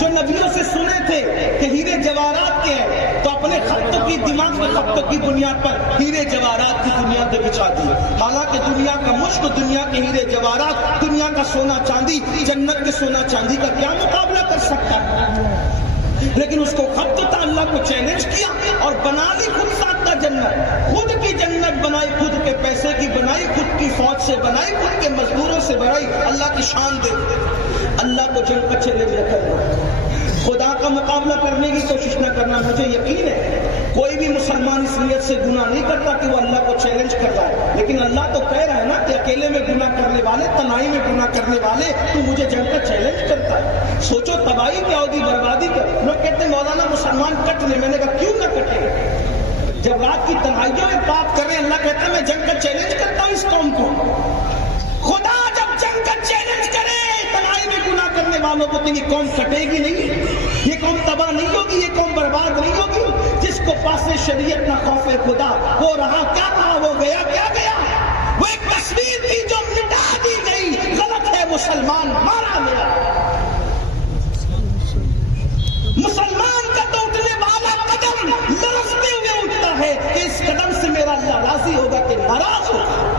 جو نبیوں سے سنے تھے کہ ہیرے جواہرات کے ہیں, تو اپنے خطوں کی دماغ کے خطوں کی بنیاد پر ہیرے جواہرات کی دنیا پہ بچھا دی. حالانکہ دنیا کا مشک, دنیا کے ہیرے جواہرات, دنیا کا سونا چاندی جنت کے سونا چاندی کا کیا مقابلہ کر سکتا ہے؟ لیکن اس کو خط تھا, اللہ کو چیلنج کیا اور بنا لی خود ساختہ جنت. خود کی جنت بنائی, خود کے پیسے کی بنائی, خود کی فوج سے بنائی, خود کے مزدوروں سے بنائی. اللہ کی شان دے. اللہ کو جنگ کا چیلنج نہ کرنا, خدا کا مقابلہ کرنے کی کوشش نہ کرنا. مجھے یقین ہے کوئی بھی مسلمان اس نیت سے گناہ نہیں کرتا کہ وہ اللہ کو چیلنج کرتا ہے, لیکن اللہ تو کہہ رہا ہے نا کہ اکیلے میں گناہ کرنے والے, تنہائی میں گناہ کرنے والے, تو مجھے جنگ کا چیلنج کرتا ہے. سوچو تباہی کیا ہوگی, بربادی کیا. لوگ کہتے ہیں مولانا مسلمان کٹ لیں. میں نے کہا کیوں نہ کٹے؟ جب رات کی تنہائیوں میں بات کر رہے ہیں, اللہ کہتا ہے میں جنگ کا چیلنج کرتا ہوں اس قوم کو. خدا جب جنگ کا چیلنج کرے تنہائی میں گناہ کرنے والوں کو, تو یہ قوم کٹے گی نہیں, یہ قوم تباہ نہیں ہوگی, یہ قوم برباد نہیں ہوگی. جس کو پاس شریعت نہ خوف خدا, وہ رہا کیا رہا, وہ گیا کیا گیا. وہ ایک تصویر تھی جو مٹا دی گئی. غلط ہے, مسلمان مارا گیا. مسلمان کا تو اٹھنے والا قدم لرزتے ہوئے اٹھتا ہے کہ اس قدم سے میرا اللہ راضی ہوگا کہ ناراض ہوگا.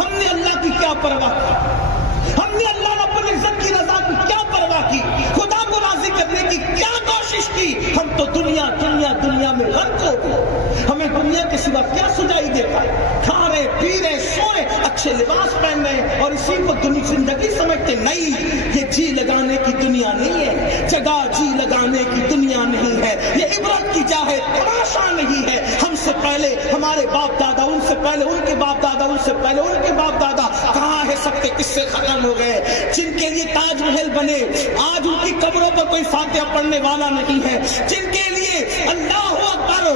ہم نے اللہ کی کیا پرواہ کی, ہم نے اللہ رب العزت کی رضا کی کیا پرواہ کی, خدا کو راضی کرنے کی کیا کوشش کی. ہم تو دنیا دنیا دنیا میں غرق ہو گئے. ہمیں دنیا کے سوا کیا سجائی دیتا ہے؟ کھا رہے, پی رہے, سو رہے, اچھے لباس پہن رہے اور اسی کو زندگی سمجھتے. نہیں, یہ جی لگانے کی دنیا نہیں ہے, جگہ جی لگانے کی دنیا نہیں ہے, یہ عبرت کی جا ہے, تماشا نہیں ہے. ہم سے پہلے ہمارے باپ دادا, ان سے پہلے ان کے باپ دادا, ان سے پہلے ان کے باپ دادا, کہاں ہے سب کے قصے ختم ہو گئے. جن کے لیے تاج محل بنے, آج ان کی قبروں پر کوئی فاتحہ پڑھنے والا نہیں ہے. جن کے لیے اللہ اکبر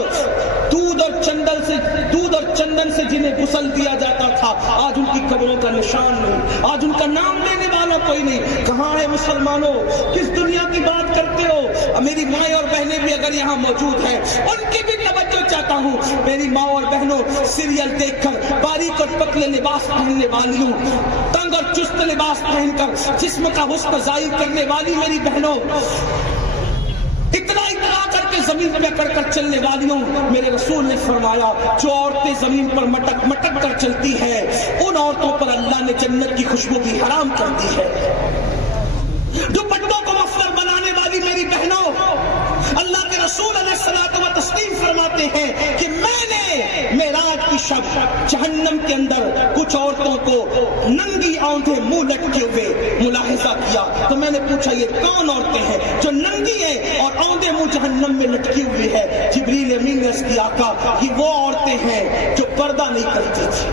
دودھ اور چندن سے جنہیں غسل دیا جاتا تھا, آج ان کی قبروں کا نشان نہیں, آج ان کا نام لینے والا کوئی نہیں. کہاں ہے مسلمانوں, کس دنیا کی بات کرتے ہو؟ میری مائیں اور بہنیں بھی اگر یہاں موجود ہیں, ان کی بھی توجہ چاہتا ہوں. میری ماں اور بہنوں, سیریل دیکھ کر باریک اور پتلے لباس پہننے والی ہوں, تنگ اور چست لباس پہن کر جسم کا حسن ظاہر کرنے والی میری بہنوں, اتنا کر کے زمین پہ کر کر چلنے والیوں, میرے رسول نے فرمایا جو عورتیں زمین پر مٹک مٹک کر چلتی ہیں, ان عورتوں پر اللہ نے جنت کی خوشبو بھی حرام کر دی ہے. دوپٹوں کو مفلر بنانے والی میری بہنوں, اللہ کے رسول علیہ الصلوۃ والتسلیم فرماتے ہیں کہ میں نے معراج کی شب جہنم کے اندر کچھ عورتوں کو ننگی آنکھیں منہ لٹکے ہوئے ملاحظہ کیا. تو میں نے پوچھا یہ کون عورتیں ہیں جو ننگی ہیں اور آنکھیں منہ جہنم میں لٹکی ہوئی ہے؟ جبریل امین نے اس کی آقا, یہ وہ عورتیں ہیں جو پردہ نہیں کرتی تھی.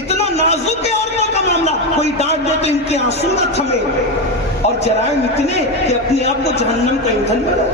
اتنا نازک ہے عورتوں کا معاملہ, کوئی ڈانٹ دے تو ان کے آنسو نہ تھمے, اور جرائم اتنے کہ اپنے آپ کو جہنم کا ایندھن بنا.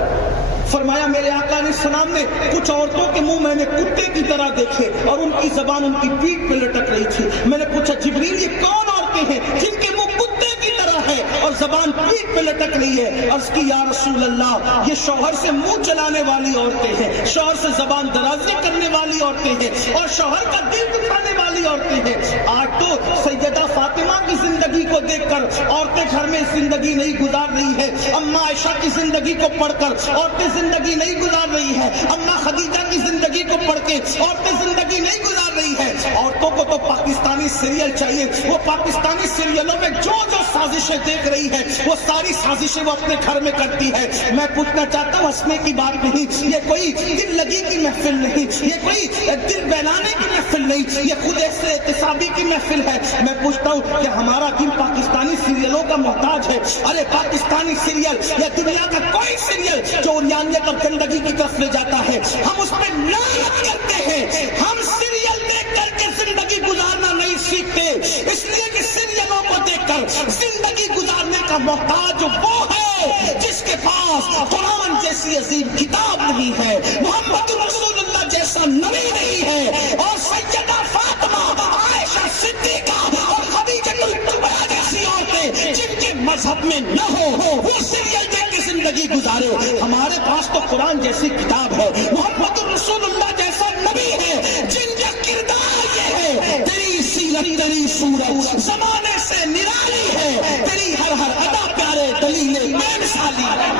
فرمایا میرے آقا علیہ السلام نے کچھ عورتوں کے منہ میں نے کتے کی طرح دیکھے اور ان کی زبان ان کی پیٹھ پہ لٹک رہی تھی. میں نے پوچھا جبریل یہ کون عورتیں ہیں جن کے منہ کتے کی طرح ہے اور زبان پیٹھ پہ لٹک رہی ہے؟ عرض کی یا رسول اللہ یہ شوہر سے منہ چلانے والی عورتیں ہیں, شوہر سے زبان درازی کرنے والی عورتیں ہیں, اور شوہر کا دل دکھانے والی عورتیں ہیں. آج تو سیدہ فاطمہ کی زندگی کو کو دیکھ کر عورتیں گھر میں زندگی نہیں گزار رہی ہے، اماں عائشہ کی زندگی کو پڑھ کر عورتیں زندگی نہیں گزار رہی ہے، اماں خدیجہ کی زندگی کو پڑھ کے عورتیں زندگی نہیں گزار رہی ہے۔ عورتوں کو تو پاکستانی سیریل چاہیے، وہ پاکستانی سیریلوں میں جو سازشیں دیکھ رہی ہے وہ ساری سازشیں وہ اپنے گھر میں کرتی ہے۔ میں پوچھنا چاہتا ہوں، ہنسنے کی بات نہیں، یہ کوئی دل لگی کی محفل نہیں، یہ کوئی دل بہلانے کی محفل نہیں، یہ خود ایسے احتسابی کی محفل ہے۔ میں پوچھتا ہوں کہ ہمارا دل پاکستانی سیریلوں کا محتاج ہے؟ ارے پاکستانی سیریل یا دنیا کا کوئی سیریل جو اریانیت اور گندگی کی طرف لے جاتا ہے ہم اس پہ لعنت کرتے ہیں۔ ہم سیریل دیکھ کر کے زندگی گزارنا نہیں سیکھتے، اس لیے کہ سیریلوں کو دیکھ کر زندگی گزارنے کا محتاج وہ ہے جس کے پاس قرآن جیسی عظیم کتاب نہیں ہے، محمد رسول اللہ جیسا نبی نہیں ہے، اور سیدہ فاطمہ، عائشہ صدیقہ اور خدیجہ الکبریٰ جیسی عورتیں جن کے مذہب میں نہ ہو وہ سیریل دیکھ کے زندگی گزارے۔ ہمارے پاس تو قرآن جیسی کتاب ہے، محمد رسول اللہ جیسا نبی ہے جن کا کردار یہ ہے، تیری سیرت تیری صورت زمانے سے نرالی ہے، تیری ہر ادا پیارے دلیل بے مثالی ہے۔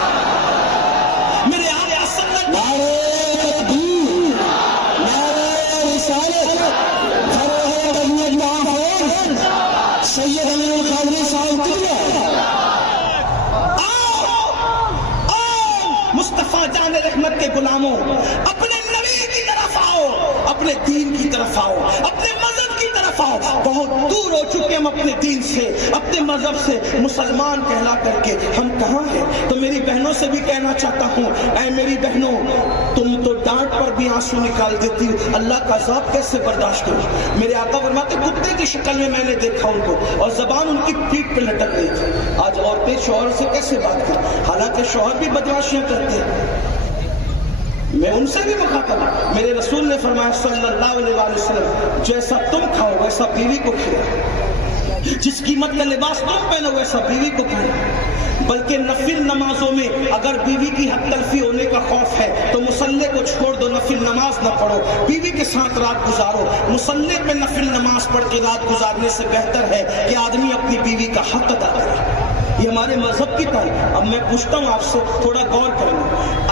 میرے آقا صلی اللہ علیہ مصطفیٰ جان رحمت کے غلاموں، اپنے نبی کی طرف آؤ، اپنے دین کی طرف آؤ، اپنے مذہب کی طرف آؤ۔ بہت دور ہو چکے ہم اپنے دین سے، اپنے مذہب سے، مسلمان کہلا کر کے ہم کہاں ہیں؟ تو میری بہنوں سے بھی کہنا چاہتا ہوں، اے میری بہنوں، تم تو ڈانٹ پر بھی آنسو نکال دیتی ہو، اللہ کا عذاب کیسے برداشت کرو؟ میرے آقا فرماتے کتے کی شکل میں نے دیکھا ان کو، اور زبان ان کی پیٹھ پہ لٹک رہی تھی۔ آج عورتیں شوہر سے کیسے بات کریں؟ حالانکہ شوہر بھی بدمعاشیاں کرتے ہیں، میں ان سے بھی مخاطب ہوں۔ میرے رسول نے فرمایا صلی اللہ علیہ وآلہ وسلم، جیسا تم کھاؤ ویسا بیوی کو کھلاؤ، جس قیمت کا لباس تم پہنو ویسا بیوی کو پہنو۔ بلکہ نفل نمازوں میں اگر بیوی کی حق تلفی ہونے کا خوف ہے تو مصلی کو چھوڑ دو، نفل نماز نہ پڑھو، بیوی کے ساتھ رات گزارو۔ مصلی پہ نفل نماز پڑھ کے رات گزارنے سے بہتر ہے کہ آدمی اپنی بیوی کا حق ادا کرے۔ یہ ہمارے مذہب کی تعلیم۔ اب میں پوچھتا ہوں آپ سے، تھوڑا غور کریں،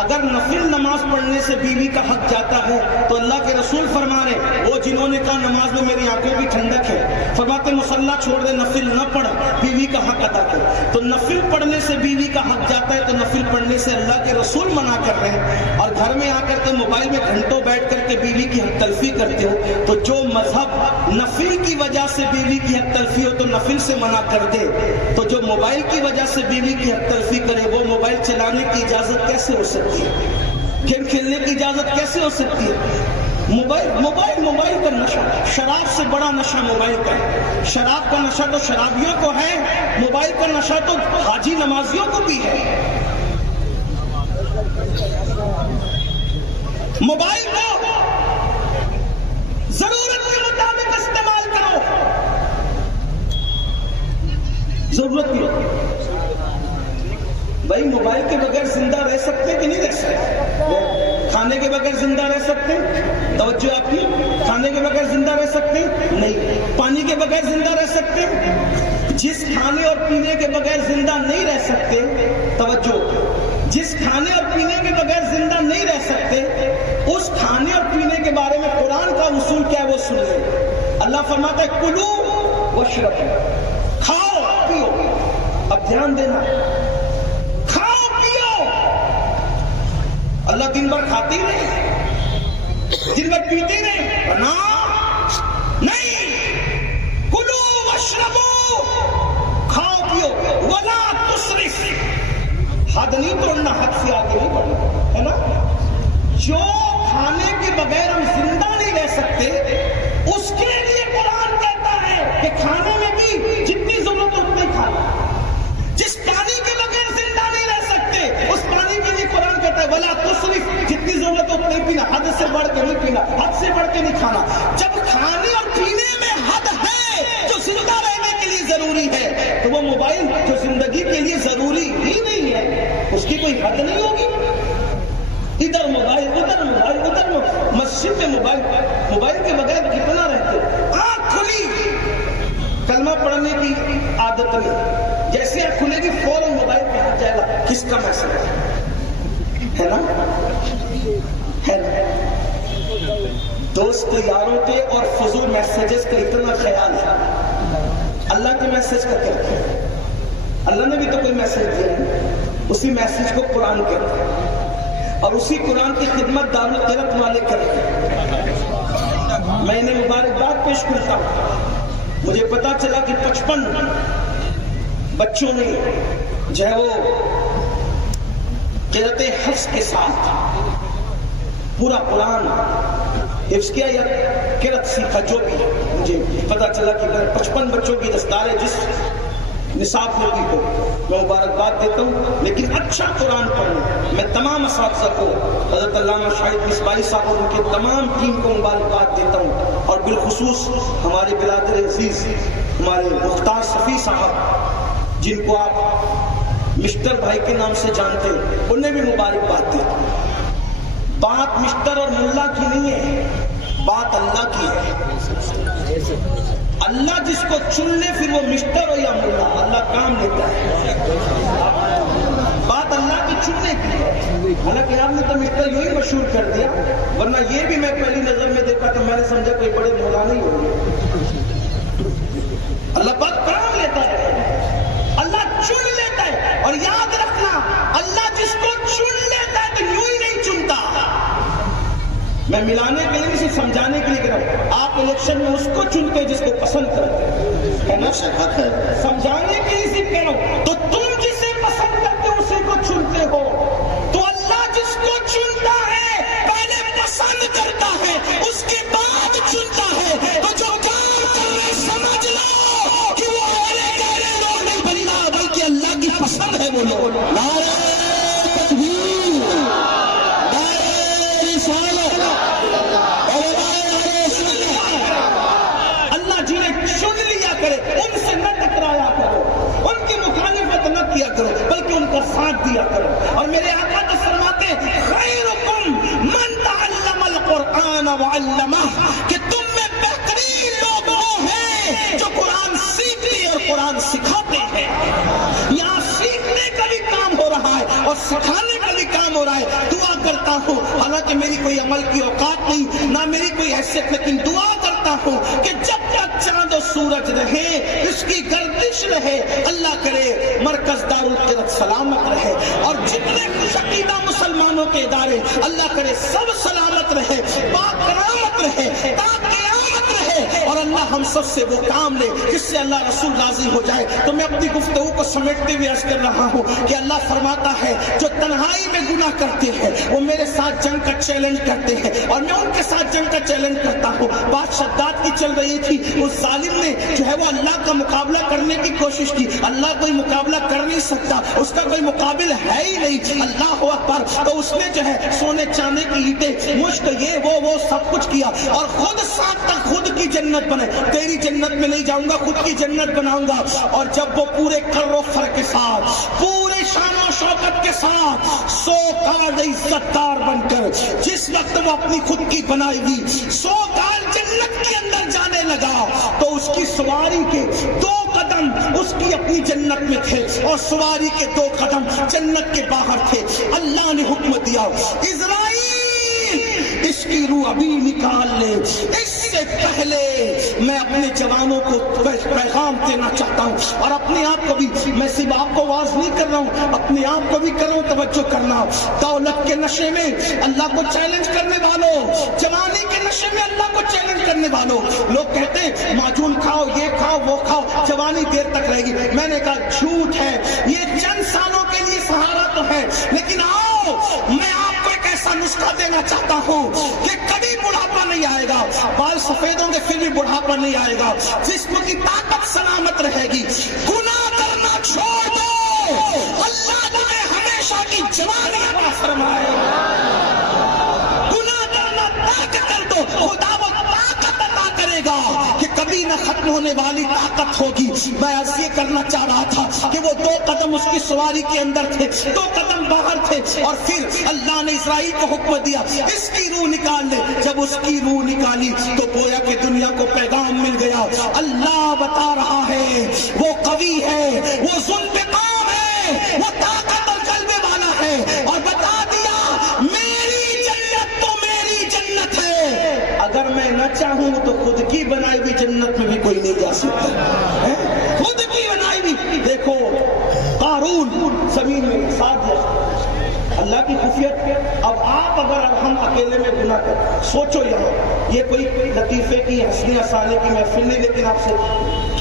اگر نفل نماز پڑھنے سے بیوی کا حق جاتا ہے تو اللہ کے رسول فرما رہے، وہ جنہوں نے کہا نماز میں میری آنکھوں کی ٹھنڈک ہے، فرماتے مصلی چھوڑ دے، نفل نہ پڑھ، بیوی کا حق ادا کر۔ تو نفل پڑھنے سے بیوی کا حق جاتا ہے تو نفل پڑھنے سے اللہ کے رسول منع کر رہے ہیں، اور گھر میں آ کر کے موبائل میں گھنٹوں بیٹھ کر کے بیوی کی حق تلفی کرتے ہو۔ تو جو مذہب نفل کی وجہ سے بیوی کی حق تلفی ہو تو نفل سے منع کر دے، تو جو موبائل کی وجہ سے بیوی کی حق تلفی کرے وہ موبائل چلانے کی اجازت کیسے ہو سکتی ہے؟ گیم کھیلنے کی اجازت کیسے ہو سکتی ہے؟ موبائل کا نشہ، شراب سے بڑا نشہ موبائل کا ہے۔ شراب کا نشہ تو شرابیوں کو ہے، موبائل کا نشہ تو حاجی نمازیوں کو بھی ہے۔ موبائل کو ضرورت کے مطابق استعمال کرو، ضرورت کی بھائی موبائل کے بغیر زندہ رہ سکتے کہ نہیں رہ سکتے؟ کھانے کے بغیر زندہ رہ سکتے؟ توجہ آپ کی، کھانے کے بغیر زندہ رہ سکتے نہیں؟ پانی کے بغیر زندہ رہ سکتے؟ جس کھانے اور پینے کے بغیر زندہ نہیں رہ سکتے، توجہ، جس کھانے اور پینے کے بغیر زندہ نہیں رہ سکتے، اس کھانے اور پینے کے بارے میں قرآن کا اصول کیا ہے وہ سن لیں۔ اللہ فرماتا ہے کلو واشربو، کھاؤ پیو۔ اب دھیان دینا، اللہ دن بھر کھاتی نہیں، دن بھر پیتی نہیں، نہیں، کلو واشربو، کھاؤ پیو، ولا تسرف، حد نہیں توڑنا، حد سے آگے نہیں بڑھنا، ہے نا؟ جو کھانے کے بغیر ہم زندہ نہیں رہ سکتے اس کے لیے قرآن کہتا ہے کہ کھانے میں بھی جتنی ضرورت اتنا ہی کھانا۔ جس پانی کے بغیر زندہ نہیں رہ سکتے اس پانی کے لیے قرآن کہتا ہے ولا تسرف، جتنی ضرورت اتنا ہی پینا، حد سے بڑھ کے نہیں پینا، حد سے بڑھ کے نہیں کھانا۔ جب کھانے اور پینے میں حد ہے جو زندہ رہنے کے لیے ضروری ہے تو وہ موبائل جو زندگی کے لیے ضروری ہی نہیں ہے اس کی کوئی حد نہیں ہوگی؟ ادھر موبائل، ادھر موبائل، ادھر مسجد میں موبائل کے بغیر کتنا رہتے؟ آنکھ کھلی، کلمہ پڑھنے کی عادت نہیں. جیسے آپ کھلے گی فوراً موبائل پہ آ جائے گا کس کا میسج ہے نا. دوست یاروں کے اور فضول میسیجز کا اتنا خیال ہے. اللہ کے میسج کا کیا ہے؟ اللہ نے بھی تو کوئی میسج دیا ہے. اسی میسج کو قرآن کہتے ہیں اور اسی قرآن کی خدمت دار القرات والے کرتے ہیں. میں انہیں مبارکباد پیش کرتا ہوں. مجھے پتا چلا کہ 55 بچوں نے جو ہے وہ قرات حفظ کے ساتھ پورا قرآن حفظ کیا یا قرات سیکھا. جو بھی مجھے پتا چلا کہ 55 بچوں کی دستار ہے جس نصاب میں بھی ہو. میں مبارکباد دیتا ہوں. لیکن اچھا قرآن پڑھنا میں تمام اساتذہ کو, حضرت علامہ شاہد مصباحی صاحب اور ان کے تمام ٹیم کو مبارکباد دیتا ہوں. اور بالخصوص ہمارے برادر عزیز ہمارے مختار صفی صاحب جن کو آپ مسٹر بھائی کے نام سے جانتے ہیں, انہیں بھی مبارکباد دیتا ہوں. بات مسٹر اور ملا کی نہیں ہے, بات اللہ کی ہے. اللہ جس کو چن لے پھر وہ مسٹر ہو یا ملا, اللہ کام لیتا ہے. بات اللہ کی چننے کی ہے. حالانکہ آپ نے تو مسٹر یوں ہی مشہور کر دیا, ورنہ یہ بھی میں پہلی نظر میں دیکھا تو میں نے سمجھا کوئی بڑے مولانا ہی ہو گئے. اللہ پاک کام لیتا ہے, اللہ چن لیتا ہے. اور یاد رکھنا, اللہ جس کو چن لیتا ہے تو یوں ہی نہیں چنتا. میں ملانے کے لیے نہیں, سمجھانے کے لیے کہہ رہا ہوں. آپ الیکشن میں اس کو چنتے جس کو پسند کرتے ہیں نا, سمجھانے کے لیے صرف کہہ رہا ہوں. تو تم جسے پسند کرتے ہو اسی کو چنتے ہو. تو اللہ جس کو چنتا ہے پہلے پسند کرتا ہے, اس کے بعد چنتا ہے. تو جو کام کر رہے سمجھ لو کہ وہ میرے گہرے لوگ نہیں بننا بلکہ اللہ کی پسند ہے. وہ لوگ ان سے نہ ٹکرایا کرو, ان کی مخالفت نہ کیا کرو, بلکہ ان کا ساتھ دیا کرو. اور میرے آقا تو فرماتے ہیں خیرکم من تعلم القرآن وعلمہ, کہ تم میں بہترین لوگ وہ ہیں جو قرآن سیکھتے اور قرآن سکھاتے ہیں. یہاں سیکھنے کا بھی کام ہو رہا ہے اور سکھانے کا بھی کام ہو رہا ہے. دعا کرتا ہوں, حالانکہ میری کوئی عمل کی اوقات نہیں, نہ میری کوئی حیثیت, لیکن دعا کرتا ہوں کہ جب تک چاند و سورج رہے, اس کی گردش رہے, اللہ کرے مرکز دار القرات سلامت رہے. اور جتنے خوش عقیدہ مسلمانوں کے ادارے اللہ کرے سب سلامت رہے, باکرامت رہے, قیامت رہے. اور اللہ ہم سب سے وہ کام لے جس سے اللہ رسول راضی ہو جائے. تو میں اپنی گفتگو کو سمیٹتے ہوئے عرض کر رہا ہوں کہ اللہ فرماتا ہے جو تنہائی میں گناہ کرتے ہیں وہ میرے ساتھ جنگ کا چیلنج کرتے ہیں اور میں ان کے ساتھ جنگ کا چیلنج کرتا ہوں. بات شداد کی چل رہی تھی, اس ظالم نے جو ہے وہ اللہ کا مقابلہ کرنے کی کوشش کی. اللہ کوئی مقابلہ کر نہیں سکتا, اس کا کوئی مقابل ہے ہی نہیں. اللہ اکبر. تو اس نے جو ہے سونے چاندی کی اینٹیں, مشک, یہ وہ سب کچھ کیا اور خود ساتھ تک خود کی جنت بنے. تیری جنت میں نہیں جاؤں گا, خود کی جنت بناؤں گا. اور جب وہ پورے کر و فر کے ساتھ, پورے شان و شوکت کے ساتھ, سو کال عزت دار بن کر جس وقت وہ اپنی خود کی بنائی ہوئی 100 کال جنت کے اندر جانے لگا, تو اس کی سواری کے 2 قدم اس کی اپنی جنت میں تھے اور سواری کے 2 قدم جنت کے باہر تھے. اللہ نے حکم دیا, اسرائیل اس کی روح ابھی نکال لے. اس سے پہلے میں اپنے جوانوں کو پیغام دینا چاہتا ہوں, اور اپنے آپ کو بھی, میں صرف آپ کو واز نہیں کر رہا ہوں, اپنے آپ کو بھی کر رہا ہوں. توجہ کرنا, دولت کے نشے میں اللہ کو چیلنج کرنے والوں, جوانی کے نشے میں اللہ کو چیلنج کرنے والوں. لوگ کہتے ہیں معجون کھاؤ, یہ کھاؤ, وہ کھاؤ, جوانی دیر تک رہے گی. میں نے کہا جھوٹ ہے, یہ چند سالوں کے لیے سہارا تو ہے, لیکن آؤ میں آپ کو ایک ایسا نسخہ دینا چاہتا ہوں کہ کبھی بڑھاپا نہیں آئے گا. بال سفید ہوں گے پھر بھی بڑھاپا نہیں آئے گا. جسم کی طاقت سلامت رہے گی. گناہ کرنا چھوڑ دو, اللہ تمہیں ہمیشہ کی جوانی عطا فرمائے. گناہ کرنا ترک کر دو, خدا وہ طاقت عطا کرے گا کہ کبھی نہ نہ ختم ہونے والی طاقت ہوگی. میں ایسے یہ کرنا چاہ رہا تھا کہ وہ 2 قدم اس کی سواری کے اندر تھے, 2 قدم باہر تھے, اور پھر اللہ نے اسرائیل کو حکم دیا اس کی روح نکال لے. جب اس کی روح نکالی تو گویا کہ دنیا کو پیغام مل گیا. اللہ بتا رہا ہے وہ قوی ہے, وہ ذوالفقار ہے, وہ طاقت اور غلبے والا ہے, اور بتا دیا میری جنت تو میری جنت ہے. اگر میں نہ چاہوں تو خود کی بنائی ہوئی جنت میں بھی کوئی نہیں جا سکتا. خود کی بنائی ہوئی. دیکھو قارون زمین میں ساتھ دیا اللہ کی خفیت. اب آپ اگر ہم اکیلے میں گناہ کریں, سوچو یہاں یہ کوئی لطیفے کی ہنسنے ہنسانے کی محفل نہیں, لیکن آپ سے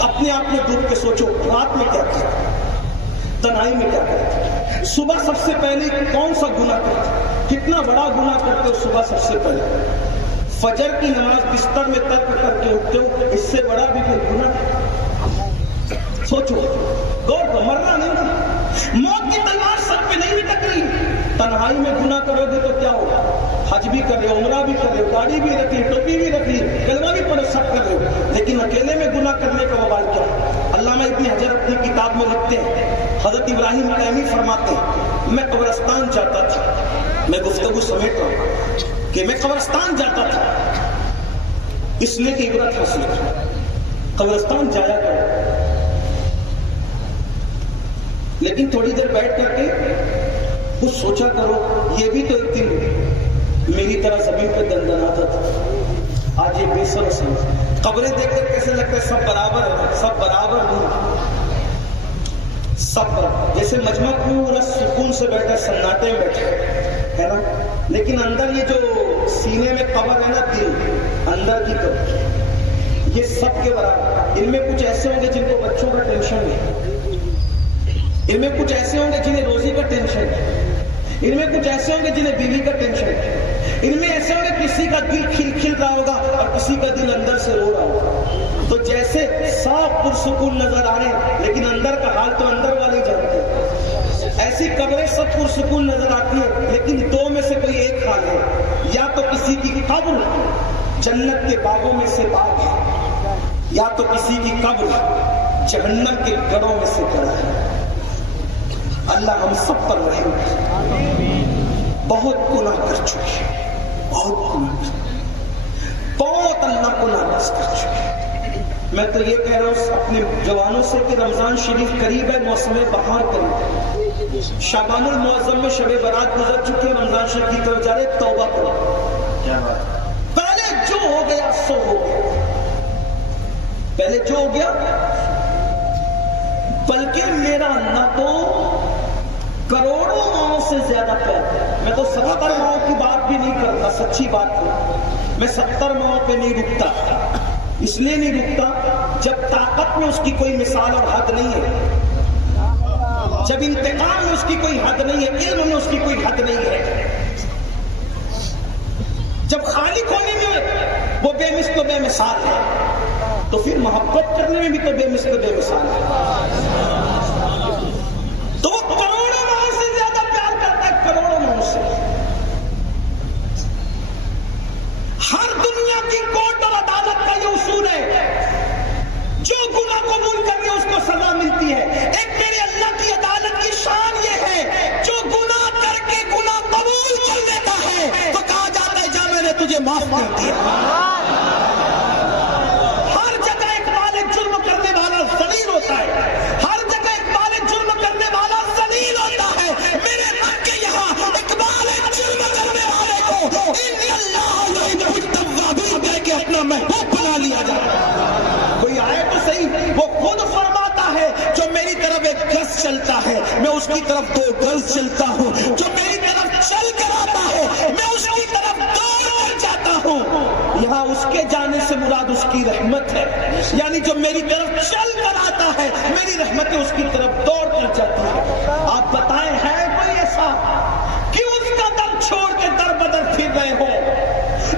اپنے آپ میں ڈوب کے سوچو رات میں کیا کرتے, تنہائی میں کیا کرتے, صبح سب سے پہلے کون سا گناہ کرتے, کتنا بڑا گناہ کرتے ہو صبح سب سے پہلے, فجر کی نماز بستر میں ترک کر کے اٹھتے ہو, اس سے بڑا بھی کوئی گناہ. سوچو غور کرو, مرنا نہیں, موت کی تلوار سر پہ نہیں بھی ٹکری. تنہائی میں گناہ کرو گے تو کیا ہوگا, حج بھی کر رہے ہو, عمرہ بھی کر رہے ہو, گاڑی بھی رکھی, ٹوپی بھی رکھی, کلمہ بھی پڑھو, سب کر رہے ہو, لیکن اکیلے میں گناہ کرنے کا وبال کیا ہے. علامہ ابن حجر اپنی کتاب میں لکھتے ہیں, حضرت ابراہیم تیمی فرماتے ہیں میں قبرستان جاتا تھا, میں گفتگو سمیٹ رہا ہوں کہ میں قبرستان جاتا تھا اس لیے کہ عبرت حاصل کروں, قبرستان جایا کرو, لیکن تھوڑی دیر بیٹھ کر کے کچھ سوچا کرو یہ بھی تو ایک دن میری طرح زمین پہ دندناتا تھا, آج یہ بے سر سمجھ. قبریں دیکھ کر کیسے لگتا ہے سب برابر ہے, سب برابر نہیں, سب جیسے مجمع پورا سکون سے بیٹھا, سناٹے میں بیٹھا ہے نا, لیکن اندر یہ جو سینے میں قبر ہے نا, دل اندر کی قبر, یہ سب کے برابر. ان میں کچھ ایسے ہوں گے جن کو بچوں کا ٹینشن ہے, ان میں کچھ ایسے ہوں گے جنہیں روزی کا ٹینشن ہے, ان میں کچھ ایسے ہوں گے جنہیں بیوی کا ٹینشن ہے, ان میں ایسے ہوں گے کسی کا دل کھل کھل رہا ہوگا اور کسی کا دل اندر سے رو رہا ہوگا. تو جیسے صاف پرسکون نظر آ رہے ہیں لیکن اندر کا حال تو اندر والے جانتے ہیں, ایسی قبریں سب پرسکون نظر آتی ہیں لیکن 2 میں سے کوئی ایک حال ہے, یا تو کسی کی قبر جنت کے باغوں میں سے باغ ہے, یا تو کسی کی قبر جہنم کے گڑھوں میں سے گڑھ ہے. اللہ ہم سب پر رحم کرے. بہت گناہ کر چکے, بہت گناہ کر چکے, بہت اللہ کو ناراض کر چکے. میں تو یہ کہہ رہا ہوں اپنے جوانوں سے کہ رمضان شریف قریب ہے, موسم بہار قریب, شعبان المعظم میں شب برات گزر چکے, رمضان شریف کی طرف جا رہے, توبہ کرو. پہلے جو ہو گیا سو ہو گیا, پہلے جو ہو گیا, بلکہ میرا اللہ تو کروڑوں ماؤں سے زیادہ پیار ہے. میں تو 70 ماؤں کی بات بھی نہیں کرتا, سچی بات ہے, میں 70 ماؤں پہ نہیں رکتا. اس لیے نہیں رکتا جب طاقت میں اس کی کوئی مثال اور حد نہیں ہے, جب انتقام میں اس کی کوئی حد نہیں ہے, علم میں اس کی کوئی حد نہیں ہے, جب خالق ہونے میں وہ بے مثل و بے مثال ہے, تو پھر محبت کرنے میں بھی تو بے مثل و بے مثال ہے. تو وہ کروڑوں ماؤں سے زیادہ پیار کرتا ہے, کروڑوں ماؤں سے. ہر دنیا کی کورٹ اور عدالت کا یہ اصول ہے, جو گناہ قبول کر لے اس کو سزا ملتی ہے. ایک میرے اللہ کی عدالت کی شان یہ ہے, جو گناہ کر کے گناہ قبول کر لیتا ہے تو کہا جاتا ہے جا میں نے تجھے معاف کر دیا. ہر جگہ ایک بالغ جرم کرنے والا ذلیل ہوتا ہے, ہر جگہ ایک بالغ جرم کرنے والا ذلیل ہوتا ہے. میرے رب کے یہاں ایک بالغ جرم کرنے والے کو ان اللہ کہہ کے اپنا محبوب بنا لیا جائے. کوئی آئے تو صحیح, وہ خود فرماتا ہے جو میری طرف ایک گز چلتا ہے میں اس کی طرف 2 گز چلتا ہوں, جو میری طرف چل کر آتا ہے میں اس کی طرف دوڑ کر جاتا ہوں. یہاں اس کے جانے سے مراد اس کی رحمت ہے, یعنی جو میری طرف چل کر آتا ہے میری رحمت اس کی طرف دوڑ کر جاتی ہے. آپ بتائیں ہے کوئی ایسا کہ اس کا در چھوڑ کے در بدر پھر رہے ہو,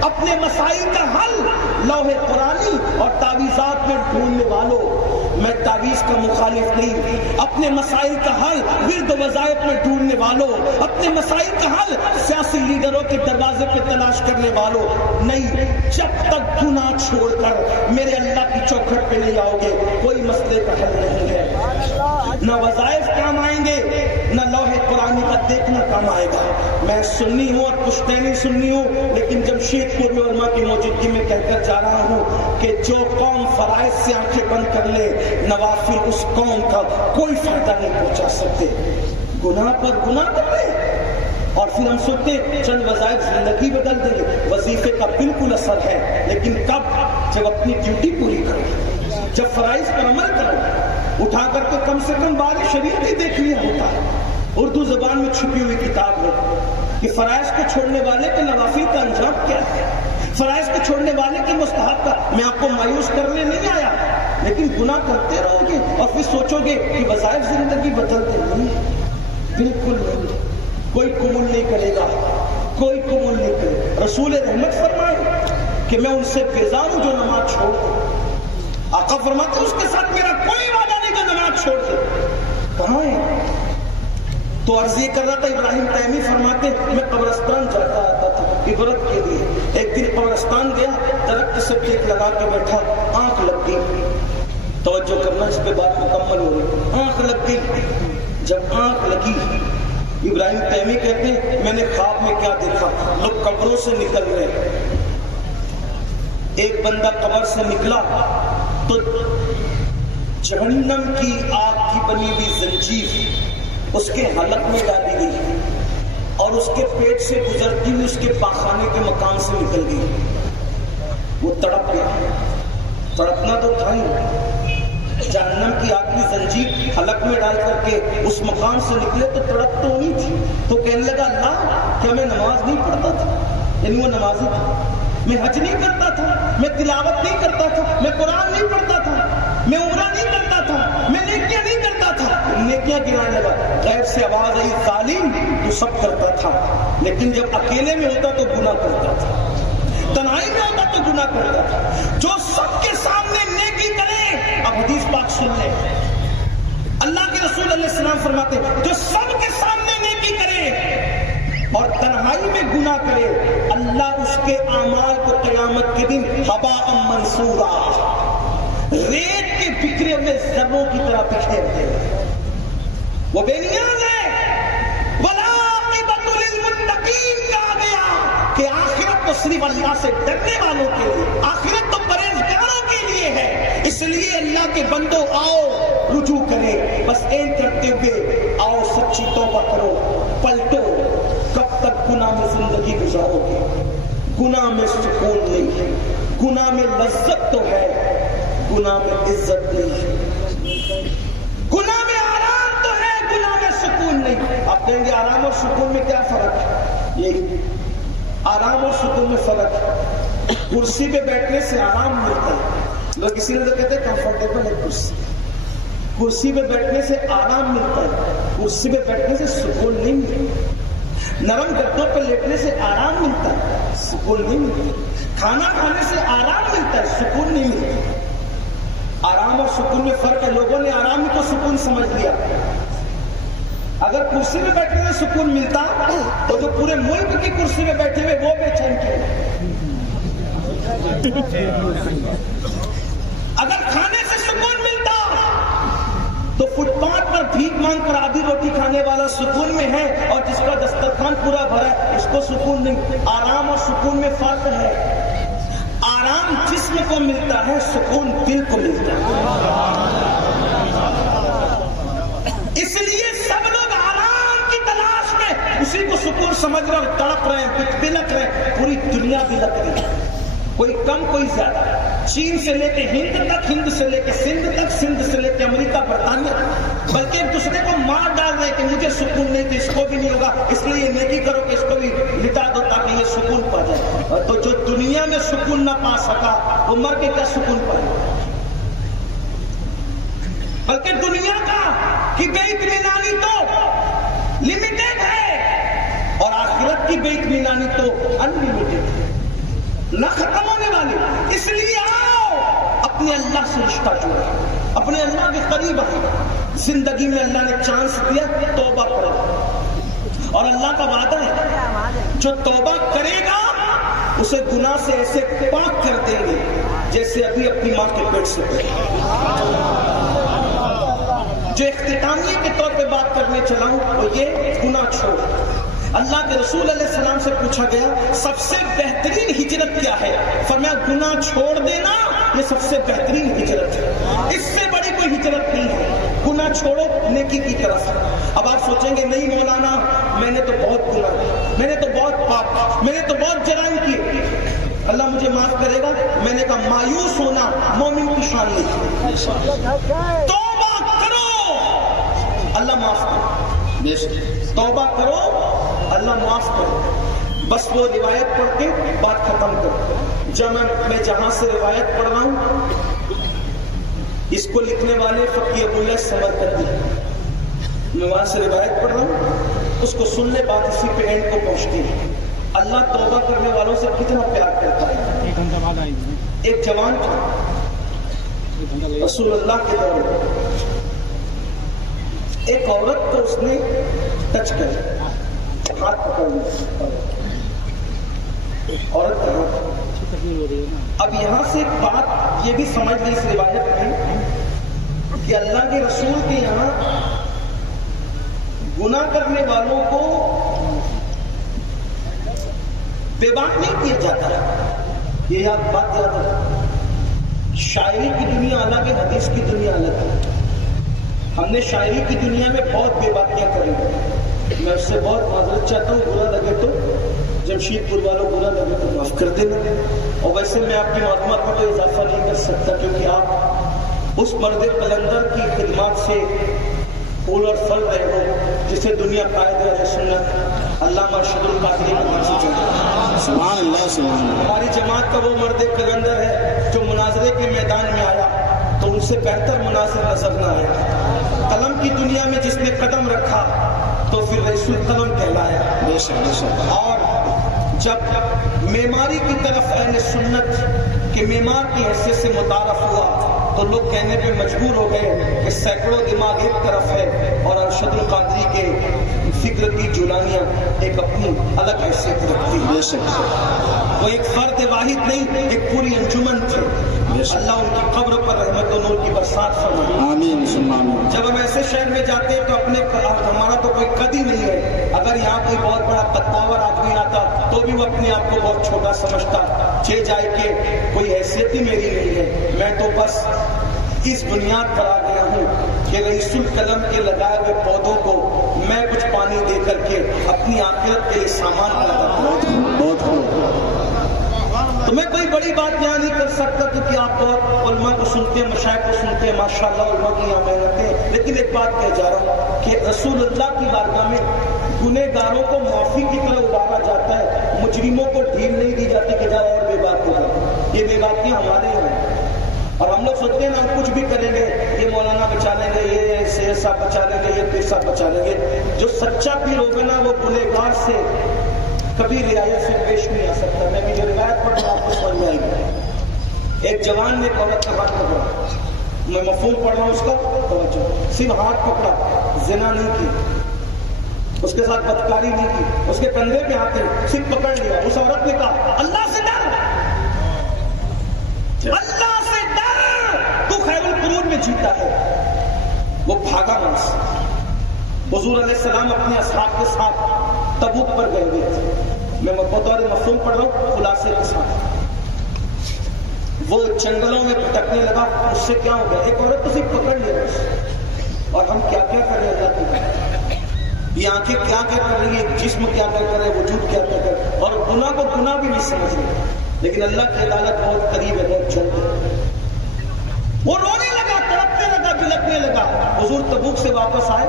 اپنے مسائل کا حل لوح قرآنی اور تعویذات میں ڈھونڈنے والوں، میں تعویذ کا مخالف نہیں، اپنے مسائل کا حل ورد وظائف میں ڈھونڈنے والوں، اپنے مسائل کا حل سیاسی لیڈروں کے دروازے پہ تلاش کرنے والوں نہیں، جب تک گناہ چھوڑ کر میرے اللہ کی چوکھٹ پہ نہیں آؤ گے کوئی مسئلے کا حل نہیں ہے۔ نہ وظائف کام آئیں گے، نہ لوح قرآنی کا دیکھنا کام آئے گا۔ میں سنی ہوں اور پشتینی سنی ہوں، لیکن جمشید پور میں علماء کی موجودگی میں کہہ کر جا رہا ہوں کہ جو قوم فرائض سے آنکھیں بند کر لے، نوافل اس قوم کا کوئی فائدہ نہیں پہنچا سکتے۔ گناہ پر گناہ کر لے اور پھر ہم سوچتے ہیں چند وظائف زندگی بدل دیں گے۔ وظیفے کا بالکل اثر ہے، لیکن کب؟ جب اپنی ڈیوٹی پوری کرو، جب فرائض پر عمل کرو۔ اٹھا کر کے کم سے کم بار شریعت ہی دیکھ لیا ہوتا ہے، اردو زبان میں چھپی ہوئی کتاب ہے کہ فرائض کو چھوڑنے والے کے نوافل کا انجام کیا ہے، فرائض کو چھوڑنے والے کے مستحب کا۔ میں آپ کو مایوس کرنے نہیں آیا، لیکن گناہ کرتے رہو گے اور پھر سوچو گے کہ وظائف زندگی بدلتے نہیں، بالکل نہیں۔ کوئی قبول نہیں کرے گا، کوئی قبول نہیں کرے گا۔ رسول رحمت فرمائے کہ میں ان سے بیزار ہوں جو نماز چھوڑ دے۔ آقا فرماتے اس کے ساتھ میرا کوئی وعدہ نہیں جو نماز چھوڑ دے۔ کہاں ہے؟ تو عرض یہ کر رہا تھا، ابراہیم تیمی فرماتے میں قبرستان جاتا آتا تھا عبرت کے لیے۔ ایک دن قبرستان گیا، درخت سے ٹیک لگا کے بیٹھا، آنکھ لگ گئی۔ توجہ کرنا، اس پہ بات مکمل ہو رہی۔ آنکھ لگ گئی۔ جب آنکھ لگی، ابراہیم تیمی کہتے ہیں میں نے خواب میں کیا دیکھا، لوگ قبروں سے نکل رہے۔ ایک بندہ قبر سے نکلا تو جہنم کی آگ کی بنی ہوئی زنجیر اس کے حلق میں ڈالی گئی اور اس کے پیٹ سے گزرتی ہوئی اس کے پاخانے کے مکان سے نکل گئی۔ وہ تڑپ گیا، تڑپنا تو تھا ہی، جہنم کی آگ کی زنجیر حلق میں ڈال کر کے اس مقام سے نکلے تو تڑپ تو نہیں تھی۔ تو کہنے لگا اللہ کیا میں نماز نہیں پڑھتا تھا؟ یعنی وہ نمازی تھا۔ میں حج نہیں کرتا تھا، میں تلاوت نہیں کرتا تھا، میں قرآن نہیں پڑھتا تھا، میں عمرہ نہیں کرتا تھا، میں نیکیاں نہیں کرتا تھا۔ نیکیاں گرانے لگا، غیب سے آواز آئی ظالم تو سب کرتا تھا، لیکن جب اکیلے میں ہوتا تو گناہ کرتا تھا، تنہائی میں ہوتا تو گناہ کرتا تھا۔ جو سب کے سامنے نیکی کرے، اب حدیث پاک سن لیں، اللہ کے رسول علیہ السلام فرماتے جو سب کے سامنے نیکی کرے اور تنہائی میں گناہ کرے، اللہ اس کے اعمال کو قیامت کے دن ہباء منصورا، ریت کے بکھرے ہوئے ذروں کی طرح بکھیر دے۔ وہ بے نیاز ہے۔ والعاقبۃ للمتقین کہا گیا کہ آخرت تو صرف اللہ سے ڈرنے والوں کے لیے، آخرت تو پرہیزگاروں کے لیے ہے۔ اس لیے اللہ کے بندوں آؤ رجوع کرے، بس این کرتے ہوئے آؤ سچی توبہ کرو، پلٹو۔ کب تک گناہ میں زندگی گزارو گے؟ گناہ میں سکون نہیں ہے، گناہ میں لذت تو ہے، گناہ میں عزت نہیں ہے، گناہ میں آرام تو ہے، گناہ میں سکون نہیں۔ آپ کہیں گے آرام اور سکون میں کیا فرق ہے؟ یہی آرام اور سکون میں فرق ہے۔ کرسی پہ بیٹھنے سے آرام ملتا ہے، لوگ اسی لیے کہتے ہیں کمفرٹیبل ہے کرسی۔ کرسی پہ بیٹھنے سے آرام ملتا ہے، کرسی پہ بیٹھنے سے سکون نہیں ملتا۔ نرم گدوں پہ لیٹنے سے آرام ملتا ہے، سکون نہیں ملتا۔ کھانا کھانے سے آرام ملتا ہے، سکون نہیں ملتا۔ آرام اور سکون میں فرق ہے۔ لوگوں نے آرام کو سکون سمجھ لیا۔ اگر کرسی میں بیٹھنے میں سکون ملتا تو جو پورے ملک کی کرسی میں بیٹھے ہوئے وہ بے چین کیوں؟ اگر کھانے سے سکون ملتا تو فٹ پاتھ پر بھیک مانگ کر آدھی روٹی کھانے والا سکون میں ہے، اور جس کا دسترخوان پورا بھرا ہے اس کو سکون نہیں۔ آرام اور سکون میں فرق ہے۔ آرام جسم کو ملتا ہے، سکون دل کو ملتا ہے۔ اس لیے سب لوگ آرام کی تلاش میں اسی کو سکون سمجھ رہے اور تڑپ رہے ہیں، بلک رہے ہیں۔ پوری دنیا بلک رہی ہے، کوئی کم کوئی زیادہ۔ چین سے لے کے ہند تک، ہند سے لے کے سندھ تک، سندھ سے لے کے امریکہ برطانیہ، بلکہ ایک دوسرے کو مار ڈال رہے کہ مجھے سکون نہیں تو اس کو بھی نہیں ہوگا، اس لیے یہ نیکی کرو کہ اس کو بھی لٹا دو تاکہ یہ سکون پا جائے۔ اور تو جو دنیا میں سکون نہ پا سکا وہ مر کے کیا سکون پائے؟ بلکہ دنیا کا کی بے اطمینانی تو لمیٹڈ ہے اور آخرت کی بے اطمینانی تو انلمیٹڈ ہے۔ نہ ختم ہونے والی. اس لیے آؤ اپنے اللہ سے رشتہ جوڑو, اپنے اللہ کے قریب آؤ. زندگی میں اللہ نے چانس دیا, توبہ کرو, اور اللہ کا وعدہ ہے جو توبہ کرے گا اسے گناہ سے ایسے پاک کر دیں گے جیسے ابھی اپنی ماں کے پیٹ سے پیدا. جو اختتامیہ کے طور پہ بات کرنے چلا ہوں وہ یہ, گناہ چھوڑ. اللہ کے رسول علیہ السلام سے پوچھا گیا سب سے بہترین ہجرت کیا ہے؟ فرمایا گناہ چھوڑ دینا یہ سب سے بہترین ہجرت ہے, اس سے بڑی کوئی ہجرت نہیں ہے. گناہ چھوڑو نیکی کی طرف. اب آپ سوچیں گے نہیں مولانا میں نے تو بہت گناہ کیا, میں نے تو بہت پاپ, میں نے تو بہت جرائم کیے, اللہ مجھے معاف کرے گا. میں نے کہا مایوس ہونا مومن کی شان نہیں. توبہ کرو اللہ معاف کرے, توبہ کرو اللہ معاف کرے. بس وہ روایت پڑھ کے بات ختم کرو. جب میں جہاں سے روایت پڑھ رہا ہوں اس کو لکھنے والے فقیہ ابو اللہ سمرقندی, میں وہاں سے روایت پڑھ رہا ہوں, اس کو سننے بات اسی پہ اینڈ کو پہنچتی ہے. اللہ توبہ کرنے والوں سے کتنا پیار کرتا ہے. ایک جوان تھا رسول اللہ کے دور میں, ایک عورت کو اس نے ٹچ کر ہاتھ پکڑ لیا, عورت کا ہاتھ. اب یہاں سے ایک بات یہ بھی سمجھ لی اس روایت میں کہ اللہ کے رسول کے یہاں گناہ کرنے والوں کو بے بات نہیں کیا جاتا ہے. یہ بات یاد رکھو. شاعری کی دنیا الگ ہے, حدیث کی دنیا الگ ہے. ہم نے شاعری کی دنیا میں بہت بے باتیاں کری. میں اس سے بہت معذرت چاہتا ہوں, برا لگے تو جمشید پور والوں برا لگے تو معاف کر دینا. اور ویسے میں آپ کی معلومات میں تو اضافہ نہیں کر سکتا کیونکہ آپ اس مرد قلندر کی خدمات سے پھول اور پھل رہے ہو جسے دنیا قائد اہل سنت علامہ ارشد القادری کے نام سے جانا. سبحان اللہ سبحان اللہ. ہماری جماعت کا وہ مرد قلندر ہے جو مناظرے کے میدان میں آیا تو ان سے بہتر مناظر نظر نہ آیا. قلم کی دنیا میں جس نے قدم رکھا تو پھر رئیس القلم کہلایا. بے شک بے شک. اور جب معماری کی طرف اہل سنت کے معمار کی حیثیت سے متعارف ہوا تو لوگ کہنے پہ مجبور ہو گئے کہ سینکڑوں دماغ ایک طرف ہے اور ارشد القادری کے فکر کی جولانیاں ایک اپنی الگ حیثیت رکھتی. بے شک. وہ ایک فرد واحد نہیں, ایک پوری انجمن تھی. اللہ ان کی قبر پر رحمت و نور کی برسات فرمائے. آمین ثم آمین. جب ہم ایسے شہر میں جاتے ہیں تو اپنے ہمارا تو کوئی قد ہی نہیں ہے. اگر یہاں کوئی بہت بڑا قداور آدمی آتا تو بھی وہ اپنے آپ کو بہت چھوٹا سمجھتا. چھ جائے کہ کوئی حیثیت ہی میری نہیں ہے, میں تو بس اس بنیاد پر آ گیا ہوں کہ رئیس القلم کے لگائے ہوئے پودوں کو میں کچھ پانی دے کر کے اپنی آخرت کے لیے سامان پیدا کروں. بہت خوب. تو میں کوئی بڑی بات یہاں نہیں کر سکتا کیونکہ آپ بہت علماء کو سنتے ہیں, مشائخ کو سنتے ہیں, ماشاءاللہ علماء کی یہاں محنتیں. لیکن ایک بات کہہ جا رہا ہوں کہ رسول اللہ کی بارگاہ میں گنہگاروں کو معافی کی طرح ابھارا جاتا ہے, مجرموں کو ڈھیل نہیں دی جاتی کہ جاؤ اور بے بات ہو جاؤ. یہ بے باتیاں ہمارے یہاں ہیں اور ہم لوگ سوچتے ہیں نا ہم کچھ بھی کریں گے, یہ مولانا بچا لیں گے, یہ سید صاحب بچا لیں گے, یہ پیر صاحب بچا لیں گے. جو سچا پیر ہوگا نا وہ گنہگار سے کبھی رعایت سے پیش نہیں آ سکتا. میں بھی جو روایت پڑھ رہا ہوں آپ کو سمجھ میں آئی گی. ایک جوان نے عورت کا ہاتھ پکڑا, میں مفہوم پڑھ رہا ہوں اس کا, توجہ, صرف ہاتھ پکڑا, زنا نہیں کی, اس کے ساتھ بدکاری نہیں کی, اس کے کندھے پہ ہاتھ صرف پکڑ لیا. اس عورت نے کہا اللہ سے ڈر, اللہ سے ڈر, تو خیر القرون میں جیتا ہے. وہ بھاگا وہاں سے. حضور علیہ السلام اپنے اصحاب کے ساتھ تبوک پر گئے ہوئے تھے. میں بطور مفہوم پڑھ رہا ہوں خلاصے کے ساتھ. وہ جنگلوں میں بھٹکنے لگا, اس سے کیا ہو گیا, ایک عورت تو صرف پکڑ لیا اس. اور ہم کیا کیا کریں اللہ کی, یہ آنکھیں کیا کیا کر رہی ہے, جسم کیا کیا کر رہے, وجود کیا کیا کر رہے, اور گناہ کو گناہ بھی نہیں سمجھ رہے. لیکن اللہ کی عدالت بہت قریب ہے, بہت جلد ہے. وہ رونے لگا, تڑپنے لگا, بلکنے لگا. حضور تبوک سے واپس آئے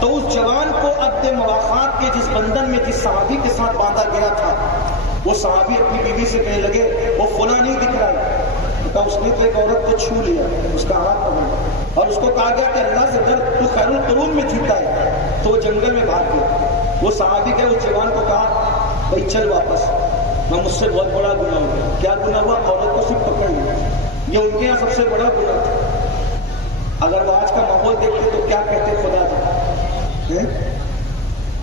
تو اس جوان کو عقد مواخات کے جس بندھن میں جس صحابی کے ساتھ باندھا گیا تھا, وہ صحابی اپنی بیوی سے کہنے لگے وہ فلاں نہیں دکھ رہا ہے. تو اس نے تو ایک عورت کو چھو لیا, اس کا ہاتھ پکڑا اور اس کو کہا گیا کہ اللہ سے ڈر, تو خیر القرون میں جیتا ہے. تو وہ جنگل میں بھاگ گیا. وہ صحابی کے اس جوان کو کہا بھائی چل واپس, میں مجھ سے بہت بڑا گناہ ہوا. کیا گناہ ہوا؟ عورت کو صرف پکڑ لیا. یہ ان کے یہاں سب سے بڑا گناہ تھا. اگر وہ آج کا ماحول دیکھتے تو کیا کہتے خدا جا.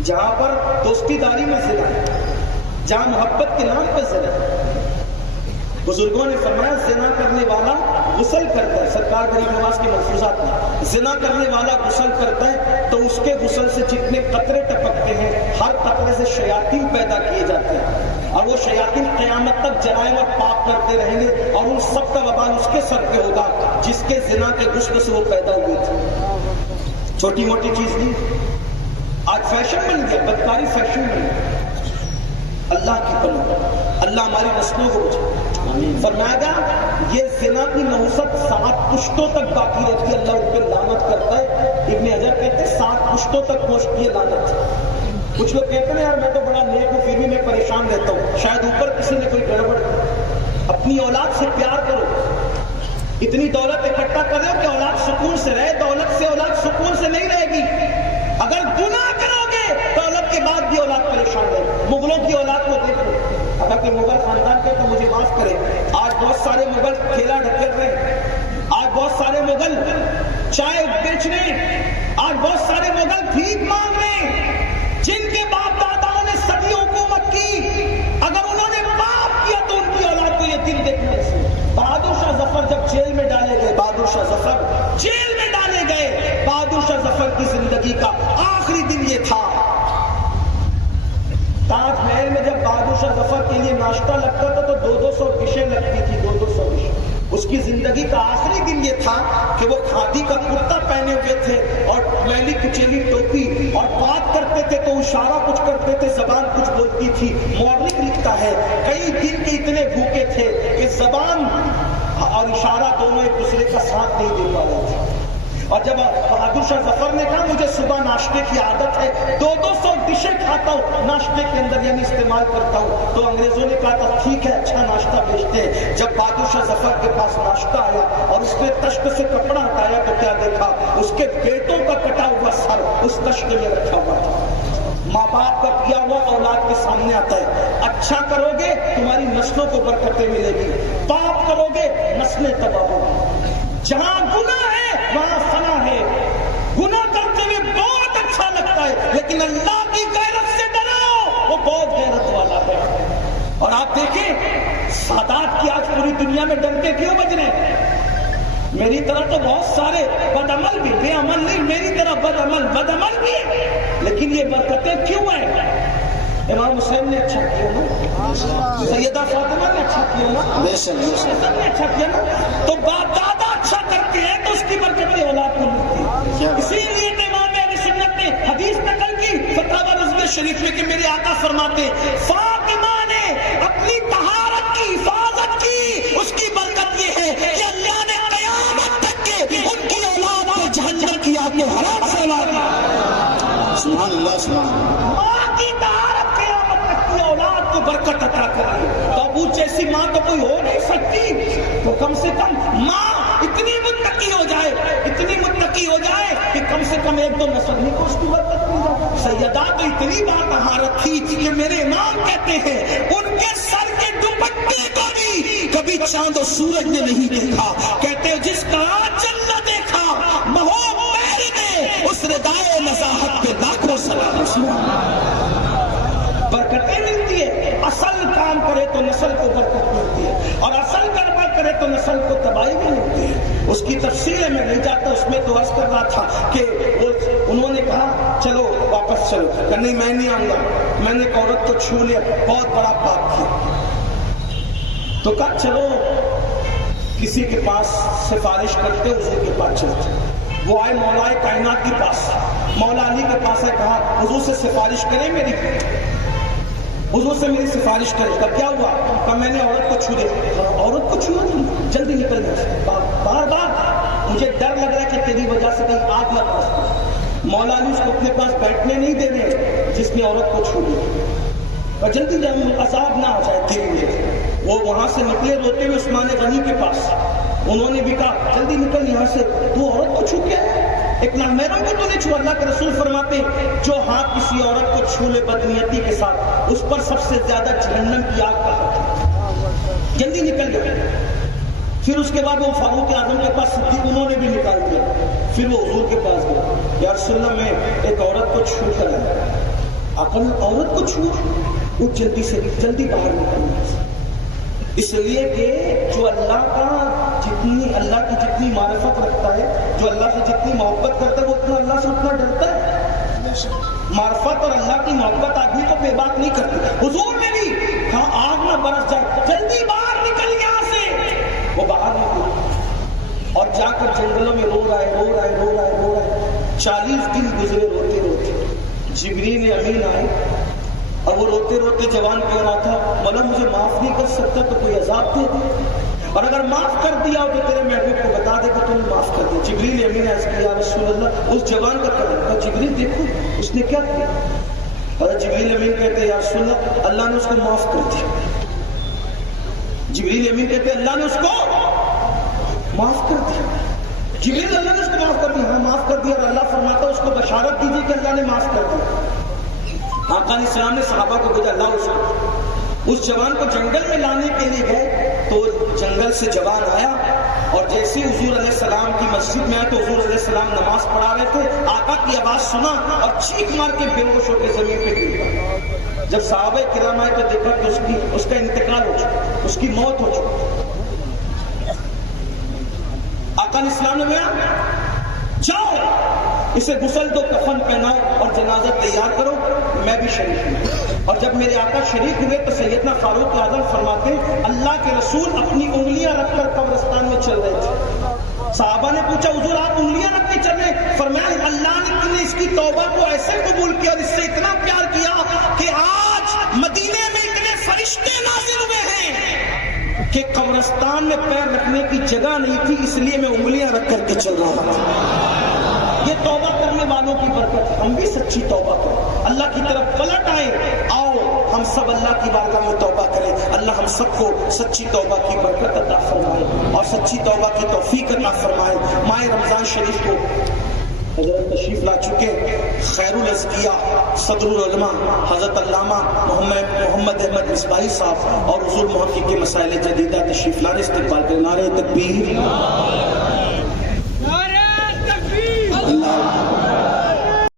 جہاں پر دوستی داری میں زنا ہے، جہاں محبت کے نام پر زنا ہے. بزرگوں نے فرمایا زنا کرنے والا غسل کرتا ہے. سرکار غریب نواز کے ملفوظات میں زنا کرنے والا غسل کرتا ہے تو اس کے غسل سے جتنے قطرے ٹپکتے ہیں ہر قطرے سے شیاطین پیدا کیے جاتے ہیں، اور وہ شیاطین قیامت تک جرائم اور پاپ کرتے رہیں گے، اور ان سب کا وبال اس کے سر پہ ہوگا جس کے زنا کے غسل سے وہ پیدا ہوئے تھے. چھوٹی موٹی چیز نہیں. آج فیشن بن گیا، بدکاری فیشن بن گیا. اللہ کی پناہ، اللہ ہماری نسلوں کو بچائے. فرمایا گا یہ زنا کی نحوست 7 پشتوں تک باقی رہتی ہے، اللہ ان پہ لعنت کرتا ہے. ابن حجر کہتے ہیں 7 پشتوں تک پہنچتی ہے لعنت. کچھ لوگ کہتے ہیں یار میں تو بڑا نیک ہوں پھر بھی میں پریشان رہتا ہوں. شاید اوپر کسی نے کوئی گڑبڑ کی. اپنی اولاد سے پیار کرو. اتنی دولت اکٹھا کرو کہ اولاد سکون سے رہے. دولت سے اولاد سکون سے نہیں رہے گی. اگر گناہ کرو گے دولت کے بعد بھی اولاد پریشان رہے. مغلوں کی اولاد کو دیکھو. اگر کوئی مغل خاندان کے تو مجھے معاف کرے، آج بہت سارے مغل کھیلا ڈھکیل رہے ہیں. آج بہت سارے مغل چائے بیچ رہے ہیں. آج بہت سارے مغل بھیک مانگ رہے ہیں. جن کے باپ داداؤں نے صدیوں حکومت کی، اگر انہوں نے پاپ کیا تو ان کی اولاد کو یہ دن دیکھنے سے. بہادر شاہ ظفر جب جیل میں ڈالے گئے، بہادر شاہ ظفر جیل میں ڈالے گئے، بہادر شاہ ظفر کی زندگی کا آخری دن یہ تھا. تاج محل میں جب بہادر شاہ ظفر کے لیے ناشتہ لگتا تھا تو 200 ڈشیں لگتی تھی. 200 ڈشیں. اس کی زندگی کا آخری دن یہ تھا کہ وہ کھادی کا کرتا پہنے ہوئے تھے اور میلی کچیلی ٹوپی، اور بات کرتے تھے تو اشارہ کچھ کرتے تھے، زبان کچھ بولتی تھی. مورخ لکھتا ہے کئی دن کے اتنے بھوکے تھے کہ زبان اور اشارہ دونوں ایک دوسرے کا ساتھ نہیں دے پا رہے تھے. اور جب بہادر شاہ ظفر نے کہا مجھے صبح ناشتے کی عادت ہے، 200 ڈشیں کھاتا ہوں ناشتے کے اندر، یعنی استعمال کرتا ہوں، تو انگریزوں نے کہا تھا ٹھیک ہے اچھا ناشتہ بیچتے ہیں. جب بہادر شاہ ظفر کے پاس ناشتہ آیا اور اس نے تشت سے کپڑا ہٹایا تو کیا دیکھا؟ اس کے بیٹوں کا کٹا ہوا سر اس تشت میں رکھا ہوا تھا. ماں باپ کا کیا ہوا اولاد کے سامنے آتا ہے. اچھا کرو گے تمہاری نسلوں کو برکتیں ملے گی، پاپ کرو گے نسلیں تباہ ہوگی. جہاں گناہ ہے وہاں فنا ہے. گناہ کرتے ہوئے بہت اچھا لگتا ہے لیکن اللہ کی غیرت سے ڈرو، وہ بہت غیرت والا ہے. اور آپ دیکھیں سادات کی آج پوری دنیا میں ڈنکے کیوں بج رہے ہیں؟ میری طرح تو بہت سارے بد عمل بھی، بے عمل نہیں، میری طرح بد عمل بھی ہے، لیکن یہ برکتیں کیوں ہیں؟ امام حسین نے اچھا کیا نا، سیدہ فاطمہ نے اچھا کیا نا، حسن نے اچھا کیا نا. تو باپ دادا اچھا کرتے ہیں تو اس کی برکتیں اولاد کو ملتی ہے. اسی لیے امام اہل سنت نے حدیث نقل کی فتاوی رضویہ شریف میں کہ میرے آقا فرماتے فاطمہ نے اپنی طہارت کی حفاظت کی، اس کی برکت یہ ہے کہ اللہ نے قیامت تک کے ان کی اولاد کو جہنم کی آگ میں حرام فرما دیا. سبحان اللہ سبحان اللہ. ماں کی طہارت قیامت تک کی اولاد کو برکت عطا کری. تو ابو جیسی ماں تو کوئی ہو نہیں سکتی، تو کم سے کم ماں اتنی متقی ہو جائے، اتنی متقی ہو جائے کہ کم سے کم 1-2 نسل کو اس کی برکت مل جائے. سیدہ تو اتنی بات طہارت تھی کہ میرے امام کہتے ہیں ان کے سر کے دوپٹے کو بھی کبھی چاند و سورج نے نہیں دیکھا. کہتے ہیں جس کا آنچل نہ دیکھا مہو پیر نے، اس ردائے نزاہت پہ لاکھوں سلام. برکتیں ملتی ہے، اصل کام کرے تو نسل کو برکت ملتی ہے، اور اصل گڑبڑ کرے تو نسل کو تباہی بھی ملتی ہے. اس کی تفصیل میں نہیں جاتا. اس میں تو عرض کر رہا تھا کہ انہوں نے کہا چلو واپس چلو، کہ نہیں میں نہیں آؤں گا، میں نے ایک عورت کو چھو لیا، بہت بڑا پاپ کیا. تو کہا چلو کسی کے پاس سفارش کرتے، اسی کے پاس چلتے. وہ آئے مولا کائنات کے پاس، مولا علی کے پاس ہے. کہا حضور سے سفارش کریں میری، حضور سے میری سفارش کرے. کہا کیا ہوا؟ کہا میں نے عورت کو چھو دیا. عورت کو چھو دیا؟ جلدی نکل جائے. بار بار مجھے ڈر لگ رہا ہے کہ تیری وجہ سے کہیں آگ نہ پڑے. مولا علی اس کو اپنے پاس بیٹھنے نہیں دے رہے جس نے عورت کو چھو دیا. جلدی جب عذاب نہ ہو جائے تیرے لیے. وہ وہاں سے نکلے روتے ہوئے عثمان غنی کے پاس. انہوں نے بھی کہا جلدی نکل یہاں سے، تو عورت کو چھو کیا ہے؟ ایک نامیروں کو تو نہیں چھو. اللہ کے رسول فرماتے جو ہاتھ کسی عورت کو چھو لے بدنیتی کے ساتھ اس پر سب سے زیادہ جہنم کی آگ کا حق ہے. جلدی نکل گئے. پھر اس کے بعد وہ فاروق اعظم کے پاس صدیق انہوں نے بھی نکال دیا. پھر وہ حضور کے پاس گئے. یا رسول اللہ میں ایک عورت کو چھو کر آیا. عقل عورت کو چھو وہ جلدی باہر نکلنا. اس لیے کہ جو اللہ کی جتنی معرفت رکھتا ہے, جو اللہ سے جتنی محبت کرتا ہے وہ اتنا اللہ سے اتنا ڈرتا ہے. معرفت اور اللہ کی محبت آدمی کو بے بات نہیں کرتی. حضور نے بھی کہا آگ نہ برس جائے, جلدی باہر نکل یہاں سے. وہ باہر نکل اور جا کر جنگلوں میں رو رہا ہے. 40 دن گزرے روتے روتے. جبریل امین آئے اور وہ روتے روتے جوان کہہ رہا تھا مولا مجھے معاف نہیں کر سکتا تو کوئی عذاب دے دے, اور اگر معاف کر دیا تو تیرے محبوب کو بتا دے کہ تم نے معاف کر دیا. جبریل امین عرض کیا یا رسول اللہ اس جوان کا کہا جبریل دیکھو اس نے کیا کیا. اور جبریل امین کہتے ہیں یا رسول اللہ اللہ نے اس کو معاف کر دیا. جبریل امین کہتے ہیں اللہ نے اس کو معاف کر دیا. جبریل اللہ نے اس کو معاف کر دیا. ہاں معاف کر دیا. اور اللہ فرماتا ہے اس کو بشارت دیجیے کہ اللہ نے معاف کر دیا. آقا علیہ السلام نے صحابہ کو بھیجا اللہ اس جوان کو جنگل میں لانے کے لیے گئے. تو جنگل سے جوان آیا اور جیسے حضور علیہ السلام کی مسجد میں آئے تو حضور علیہ السلام نماز پڑھا رہے تھے. آقا کی آواز سنا اور چیخ مار کے بے ہوش ہو کے زمین پہ گر گیا. جب صحابہ کرام آئے تو دیکھا کہ اس کا انتقال ہو چکا, اس کی موت ہو چکی. آقا علیہ السلام نے کہا جاؤ اسے غسل دو, کفن پہناؤ اور جنازہ تیار کرو, میں بھی شریک ہوں. اور جب میرے آقا شریک ہوئے تو سیدنا فاروق اعظم فرماتے اللہ کے رسول اپنی انگلیاں رکھ کر قبرستان میں چل رہے تھے. صحابہ نے پوچھا حضور آپ انگلیاں رکھ کے چل رہے؟ فرمایا اللہ نے اس کی توبہ کو ایسے قبول کیا اور اس سے اتنا پیار کیا کہ آج مدینے میں اتنے فرشتے نازل ہوئے ہیں کہ قبرستان میں پیر رکھنے کی جگہ نہیں تھی, اس لیے میں انگلیاں رکھ کر کے چل رہا تھا. یہ توبہ کرنے والوں کی برکت. ہم بھی سچی توبہ کریں, اللہ کی طرف پلٹ آئے. آؤ ہم سب اللہ کی بارگاہ میں توبہ کریں. اللہ ہم سب کو سچی توبہ کی برکت عطا فرمائے اور سچی توبہ کی توفیق عطا فرمائے. ماہ رمضان شریف کو حضرت تشریف لا چکے خیر الازکیہ صدر العلماء حضرت علامہ محمد احمد مصباحی صاحب اور حضور محقق کے مسائل جدیدہ تشریف لانے استقبال کریں. نعرہ تکبیر.